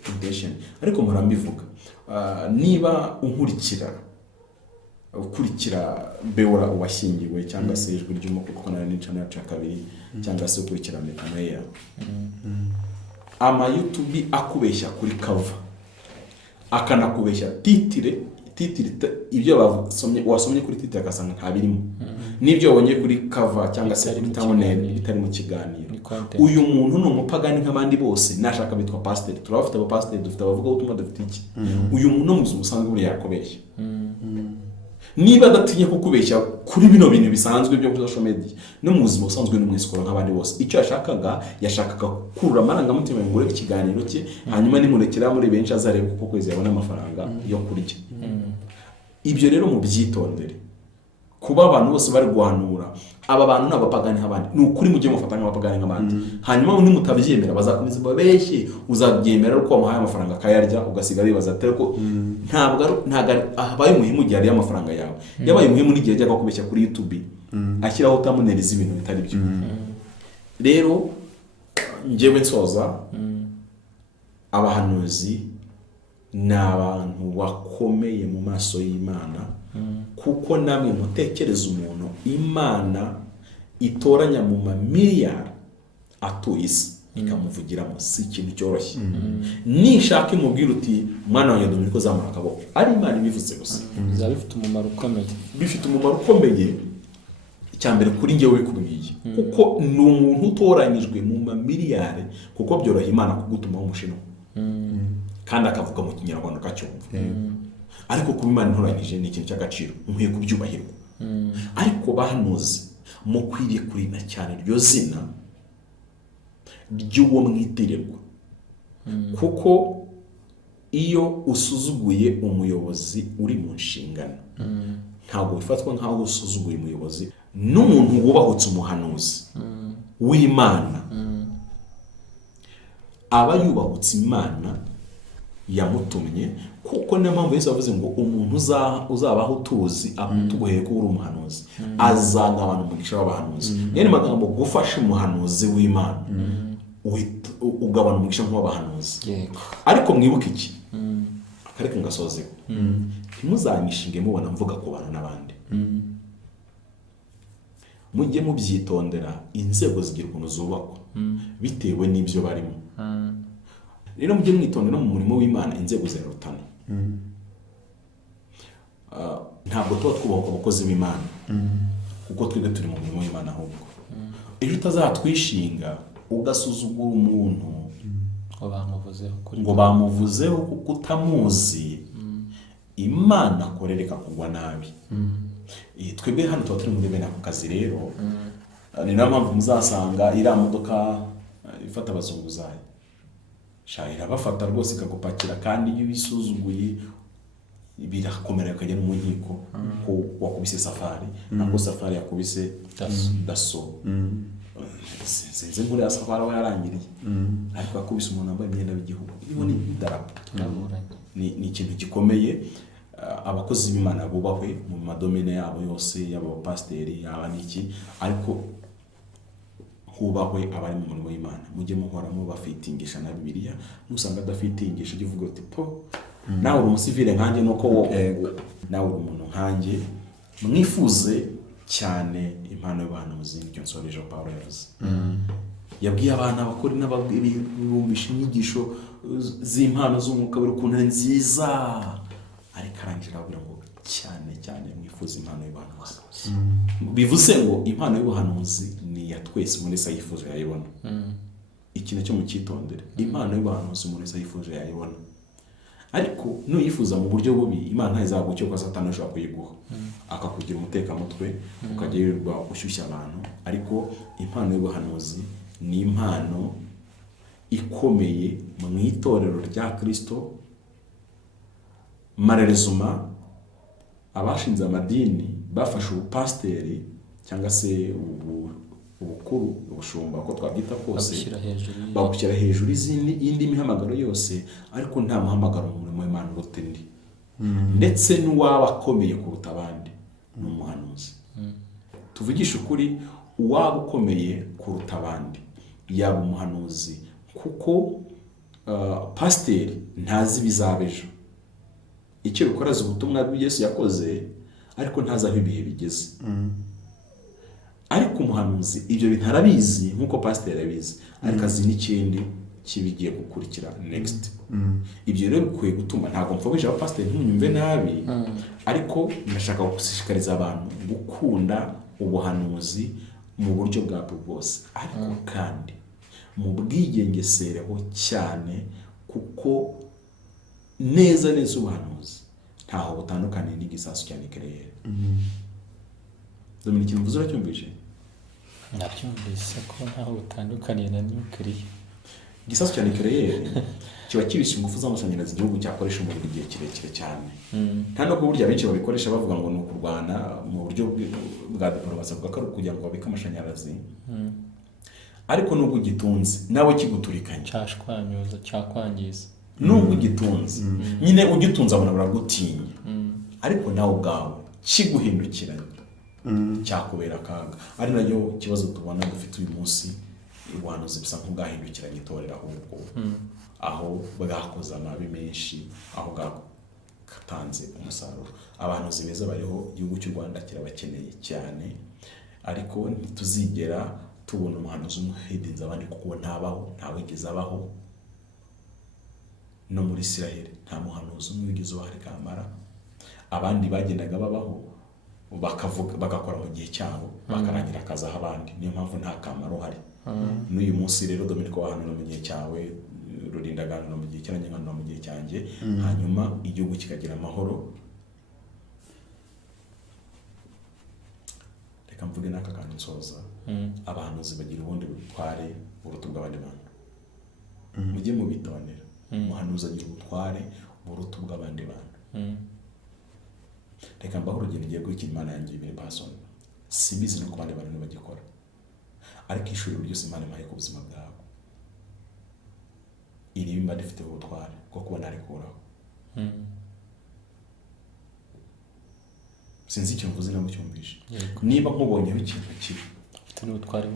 intention. Ariko murambivuga, niba ukurikira Beora uwashyingiwe, cyangwa se ijwi ry'umukuru kuko nari nicana ya kabiri, cyangwa se ukurikira Mpera, ama YouTube akubeshya kuri cover, akanakubeshya titire titire ibyo wasomye kuri titire agasanga nta birimo n'ibyo wabonye kuri cover cyangwa se bitari mu kiganiro. Uyu muntu ni umupagani nk'abandi bose, nashaka bitwa pastor, turabafite aba pastor, dufite abavuga ubutumwa, dufite iki. Uyu muntu mu buzima busanzwe buri yakobeshya. Niba adatinye kukubeshya kuri bino bintu bisanzwe byo kuri social media, no mu buzima busanzwe n'umwisikoro nk'abandi bose, icyo yashakaga kurura amarangamutima ngo ureke ikiganiro cye, hanyuma nimurekera muri benshi azarebe kuko kwezi yabona amafaranga yo kurya. Ibyo rero mu byitondere, kuba abantu bose bari guhanura aba bantu n'abapagani nk'abandi, ni ukuri mujye mufata nk'abapagani nk'abandi. Hanyuma undi mutabyemera bazakomeza babeshye, uzabyemera uko wamuhaye amafaranga akayarya, ugasigara wibaza ati ko ntabwo abaye umuhimu igihe ariyo amafaranga yawe, yabaye umuhimu n'igihe ajya kubeshya kuri YouTube ashyiraho utamuneriza ibintu bitari byo. Rero njyewe nsoza, abahanuzi ni abantu bakomeye mu maso y'Imana, kuko namwe mutekereza umuntu Imana itoranya mu mamiliyari atuye isi ikamuvugiramo, si ikintu cyoroshye. Nishaka imubwira uti mwana wanjye dore ko zamura akaboko, ari Imana ibivuze gusa, bizaba bifite umumaro ukomeye. Bifite umumaro ukomeye cyambere kuri njyewe bikubwiye, kuko ni umuntu utoranyijwe mu mamiliyari, kuko byoroha Imana kugutuma umushinwa kandi akavuga mu kinyarwanda ukacyumva. Ariko kuba Imana intoranyije ni ikintu cy'agaciro, nkwiye kubyubahirwa. Ariko bahanuzi mukwiriye kurinda cyane iryo zina ry'uwo mwitirirwa, kuko iyo usuzuguye umuyobozi uri mu nshingano, ntabwo bifatwa nk'aho usuzuguye umuyobozi. N'umuntu wubahutse umuhanuzi w'Imana aba yubahutse Imana yamutumye, kuko niyo mpamvu Yesu yavuze ngo umuntu uzabaho utuzi akutugoheye ko uri umuhanuzi azagabana umugisha w'abahanuzi. Yari magambo gufasha umuhanuzi w'Imana ugabana umugisha nk'uw'abahanuzi. Ariko mwibuke iki, akareka ngasozeho, ntimuzanyishinge mubona mvuga ku bantu n'abandi. Mujye mubyitondera, inzego zigira ukuntu zubakwa bitewe n'ibyo barimo. Rero mujye mwitondera no mu murimo w'Imana, inzego zirarutana. Ntabwo tuba twubaka abakozi b'Imana kuko twebwe turi mu murimo w'Imana, ahubwo ejo utazatwishinga ugasuzugura umuntu ngo bamuvuzeho kuko utamuzi, Imana akorereka kugwa nabi. Twebwe hano tuba turi muri bene ako kazi. Rero ni nayo mpamvu muzasanga iriya modoka ifata abazunguzayi shahira bafata rwose ikagupakira, kandi iyo ubisuzuguye birakomera ukajya no mu nkiko ko wakubise safari, nako safari yakubise daso. Sinzi muri ya safari aho yarangiriye, ariko yakubise umuntu wambaye imyenda y'igihugu, ibo ni idarapo. Ni ikintu gikomeye. Abakozi b'Imana bubahwe mu madomene yabo yose, yaba abapasiteri yaba n'iki, ariko hubahwe abari mu murimo w'Imana. Mujye muhoramo bafitingisha na Bibiliya, nusanga adafitingisha ujye uvuga uti po nawe uri umusivile nkanjye, nuko nawe uri umuntu nkanjye. Mwifuze cyane impano y'ubuhanuzi, nicyo nsoreje Pawulo yavuze. Yabwiye abana bakora n'ababumvisha inyigisho z'impano z'umwuka w'urukundo nziza, ariko arangira abwira ngo cyane mwifuza impano y'ubuhanuzi. Bivuze ngo impano y'ubuhanuzi ni ya twese, muri wese yifuza yayibona. Ikintu cyo mu cyitondere, impano y'ubuhanuzi muri wese yifuza yayibona, ariko nuyifuza mu buryo bubi, Imana ntazagucyo kwa Satani ashobora kuyiguha akakugira umutekamutwe, ukajya yirirwa ushyushya abantu. Ariko impano y'ubuhanuzi ni impano ikomeye mu itorero rya Kristo. Marerezuma abashinze amadini bafashe ubupasiteri cyangwa se ubukuru, ubushumba ko twabyita kose, babushyira hejuru y'indi mihamagaro yose, ariko nta muhamagaro mu murimo w'Imana uruta indi. Ndetse n'uwaba akomeye kuruta abandi ni umuhanuzi. Tuvugisha ukuri, uwaba ukomeye kuruta abandi yaba umuhanuzi, kuko pasiteri ntazi ibizaba ejo. Icyo rukora ubutumwa Yesu yakoze, ariko ntazi aho ibihe bigeze. Ariko umuhanuzi ibyo bintu arabizi nk'uko pasiteri abizi, ariko azi n'ikindi kibigiye gukurikira next. Ibyo rero bikwiye gutuma, ntabwo mfobije abapasiteri ntunyumve nabi, ariko ndashaka gushishikariza abantu gukunda ubuhanuzi mu buryo bwabwo bwose, ariko kandi mu bwigengesereho cyane, kuko neza ubuhanuzi ntaho butandukaniye n'igisasu cya nucleaire. Dominique, ikintu mvuze uracyumvise? Nabyumvise ko ntaho butandukaniye na nucleaire. Igisasu cya nucleaire kiba kibisha ingufu z'amashanyarazi igihugu cyakoresha mu gihe kirekire cyane. Nta no kuburyo abenshi babikoresha bavuga ngo ni ukurwana mu buryo bwa diplomasi, bavuga ko ari kugira ngo babike amashanyarazi. Ariko nubwo ugitunze nawe kiguturikanye, cyashwanyuza, cyakwangiza. Nubwo ugitunze nyine ugitunze abona baragutinya, ariko nawe ubwawe kiguhindukiranye cyakubera akaga. Ari nayo kibazo tubona dufite uyu munsi, ubuhanuzi bisa nk'ubwahindukiranye itorero, ahubwo aho bwakoze amabi menshi, aho bwatanze umusaruro. Abahanuzi beza bariho, igihugu cy'u Rwanda kirabakeneye cyane, ariko ntituzigera tubona umuhanuzi umwe hidinze abandi, kuko ntabaho, ntawigeze abaho. No muri Isiraheli nta muhanuzi umwe wigeze uhari kamara. Abandi bagendaga babaho bakavuga, bagakora mu gihe cyabo, bakarangira akazaho abandi. Niyo mpamvu nta kamaro uhari. N'uyu munsi rero Dominique wahanura mu gihe cyawe, Rurinda aganura mu gihe cyanjye, nganura mu gihe cyanjye, hanyuma igihugu kikagira amahoro. Reka mvuge n'aka kantu nsoza. Abahanuzi bagira ubundi butware buruta ubw'abandi bantu. Mujye mubitondera. Umuhanuzi agira ubutware buruta ubw'abandi bantu. Reka mbaho urugendo igiye guhikira Imana yanjye ibiri person. Sibizi no ku bandi bantu bagikora, ariko ishuri ryose Imana impaye ku buzima bwawe, iri bimba rifite ubutware bwo kuba narikuraho. Sinzi icyo mvuze na mucyumvishe. Niba nkubonyeho ikintu kibi, ufite n'ubutware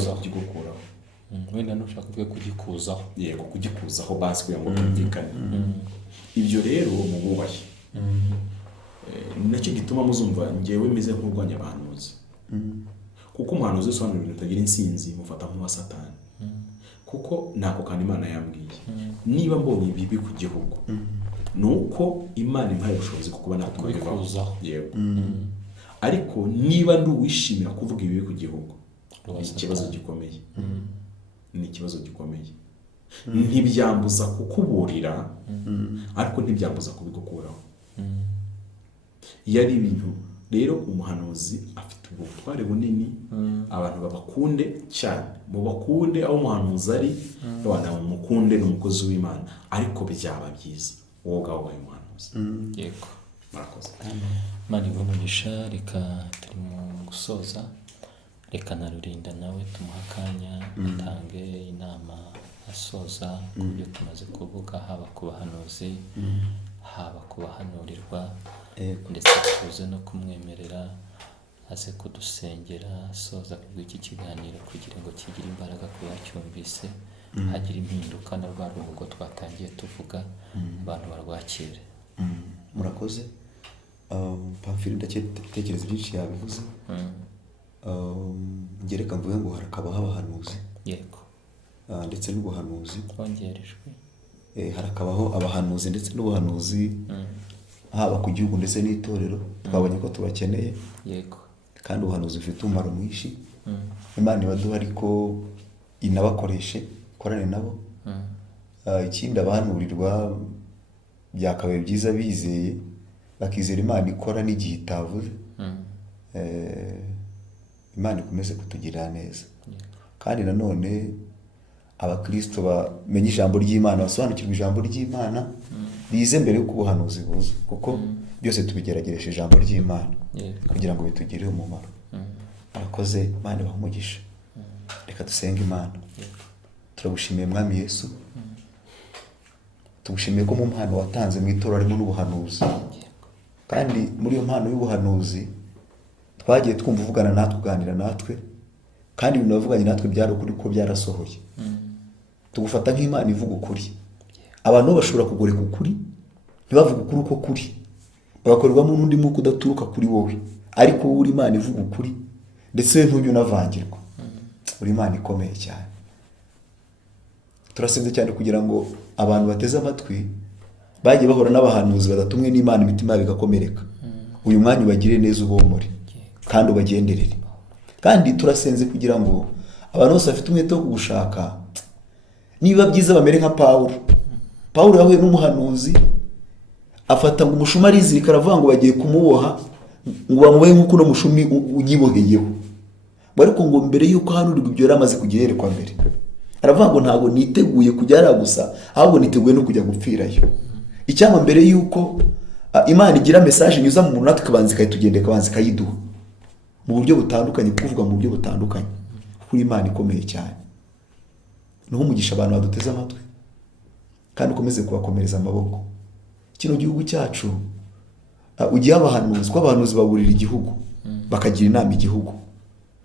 bwo kugikuraho. Wenda nushaka kuvuga kugikuzaho. Yego, kugikuzaho basi kugira ngo tumvikane. Ibyo rero mububahe. Nacyo gituma muzumva ngewe meze nk'urwanya abahanuzi. Kuko umuhanuzi usobanura ibintu utagira insinzi, mufata nk'uwa Satani. Kuko nako kandi Imana yambwiye, niba mbonye ibibi ku gihugu, nuko Imana impaye ubushobozi kuko kubikuzaho. Yego. Ariko niba ndi uwishimira kuvuga ibibi ku gihugu, ni ikibazo gikomeye. Ni ikibazo gikomeye. Ntibyambuza kukuburira, ariko ntibyambuza kubigukuraho. Yari ibintu rero umuhanuzi afite ubutware bunini, abantu babakunde cyane, mubakunde aho umuhanuzi ari, abana bamukunde n'umukozi w'Imana, ariko byaba byiza wowe gaho wabaye umuhanuzi. Yego, murakoze. Imana ivugisha. Reka turi mu gusoza, reka na Rurinda nawe tumuha akanya atange inama asoza ku byo tumaze kuvuga, haba ku bahanuzi, haba ku bahanurirwa, ndetse tuze no kumwemerera aze kudusengera asoza kubw'iki kiganiro, kugira ngo kigire imbaraga ku bacyumvise, hagira impinduka na rwa ruhugo twatangiye tuvuga, abantu barwakire. Murakoze. Pamfili ndatekereza byinshi yabivuze. Ngereka mvuge ngo harakabaho abahanuzi. Yego. Ndetse n'ubuhanuzi bongerejwe. Harakabaho abahanuzi ndetse n'ubuhanuzi, haba ku gihugu ndetse n'itorero. Twabonye ko tubakeneye. Yego. Kandi ubuhanuzi bufite umumaro mwinshi. Imana ibaduha, ariko inabakoreshe, korane nabo. Ikindi abahanurirwa byakabaye byiza bizeye, bakizera Imana ikora n'igihe itavuze. Imana ikomeze kutugirira neza. Kandi nanone abakristo bamenye ijambo ry'Imana, basobanukirwa ijambo ry'Imana, bize mbere y'uko ubuhanuzi buza, kuko byose tubigerageresha ijambo ry'Imana kugira ngo bitugirire umumaro. Arakoze, Imana ibahe umugisha. Reka dusenge Imana. Turagushimiye Mwami Yesu, tugushimiye ko mu mpano watanze mu itorero harimo n'ubuhanuzi, kandi muri iyo mpano y'ubuhanuzi twagiye twumva uvugana natwe, uganira natwe, kandi ibintu wavuganye natwe byari ukuri ko byarasohoye. Tugufata nk'Imana ivuga ukuri. Abantu bashobora kugoreka ukuri, ntibavuga ukuri uko kuri, bagakorerwamo n'undi mwuka udaturuka kuri wowe, ariko wowe uri Imana ivuga ukuri, ndetse ntujye unavangirwa. Uri Imana ikomeye cyane. turasenze cyane kugira ngo abantu bateze amatwi bagiye bahura n'abahanuzi badatumwe n'Imana imitima yabo igakomereka, uyu mwanya ubagirire neza ubomore kandi ubagenderere. Kandi turasenze kugira ngo abantu bose bafite umwete wo kugushaka, niba byiza bamere nka Pawulo yahuye n'umuhanuzi afata ngo umushumi arizirika, aravuga ngo bagiye kumuboha ngo bamubohe nk'uko uno mushumi uyiboheyeho. Ariko ngo mbere y'uko hanurirwa ibyo yari amaze kujya yerekwa mbere, aravuga ngo ntabwo niteguye kujya hariya gusa, ahubwo niteguye no kujya gupfirayo. Icyampa mbere y'uko Imana igira message inyuza mu muntu natwe ikabanza ikayitugendera, ikabanza ikayiduha mu buryo butandukanye, kuvuga mu buryo butandukanye, kuko Imana ikomeye cyane. Niho umugisha abantu baduteze amatwi kandi ukomeze kubakomereza amaboko. Kino gihugu cyacu ugiye abahanuzi, ko abahanuzi baburira igihugu, bakagira inama igihugu,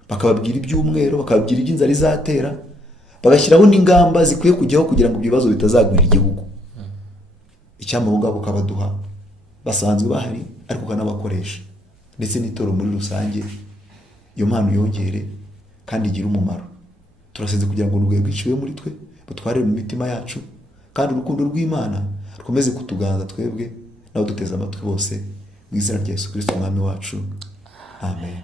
bakababwira iby'umwero, bakababwira iby'inzara izatera, bagashyiraho n'ingamba zikwiye kujyaho kugira ngo ibyo bibazo bitazagwira igihugu. Icyampa abo ngabo ukabaduha basanzwe bahari, ariko ukanabakoresha, ndetse n'itoro muri rusange iyo mpano yongere kandi igira umumaro. Turasenze kugira ngo urugero rwiciwe muri twe butwarire mu mitima yacu, kandi urukundo rw'Imana rukomeze kutuganza twebwe n'abo duteze amatwi bose, mu izina rya Yesu Kristo umwami wacu, amen.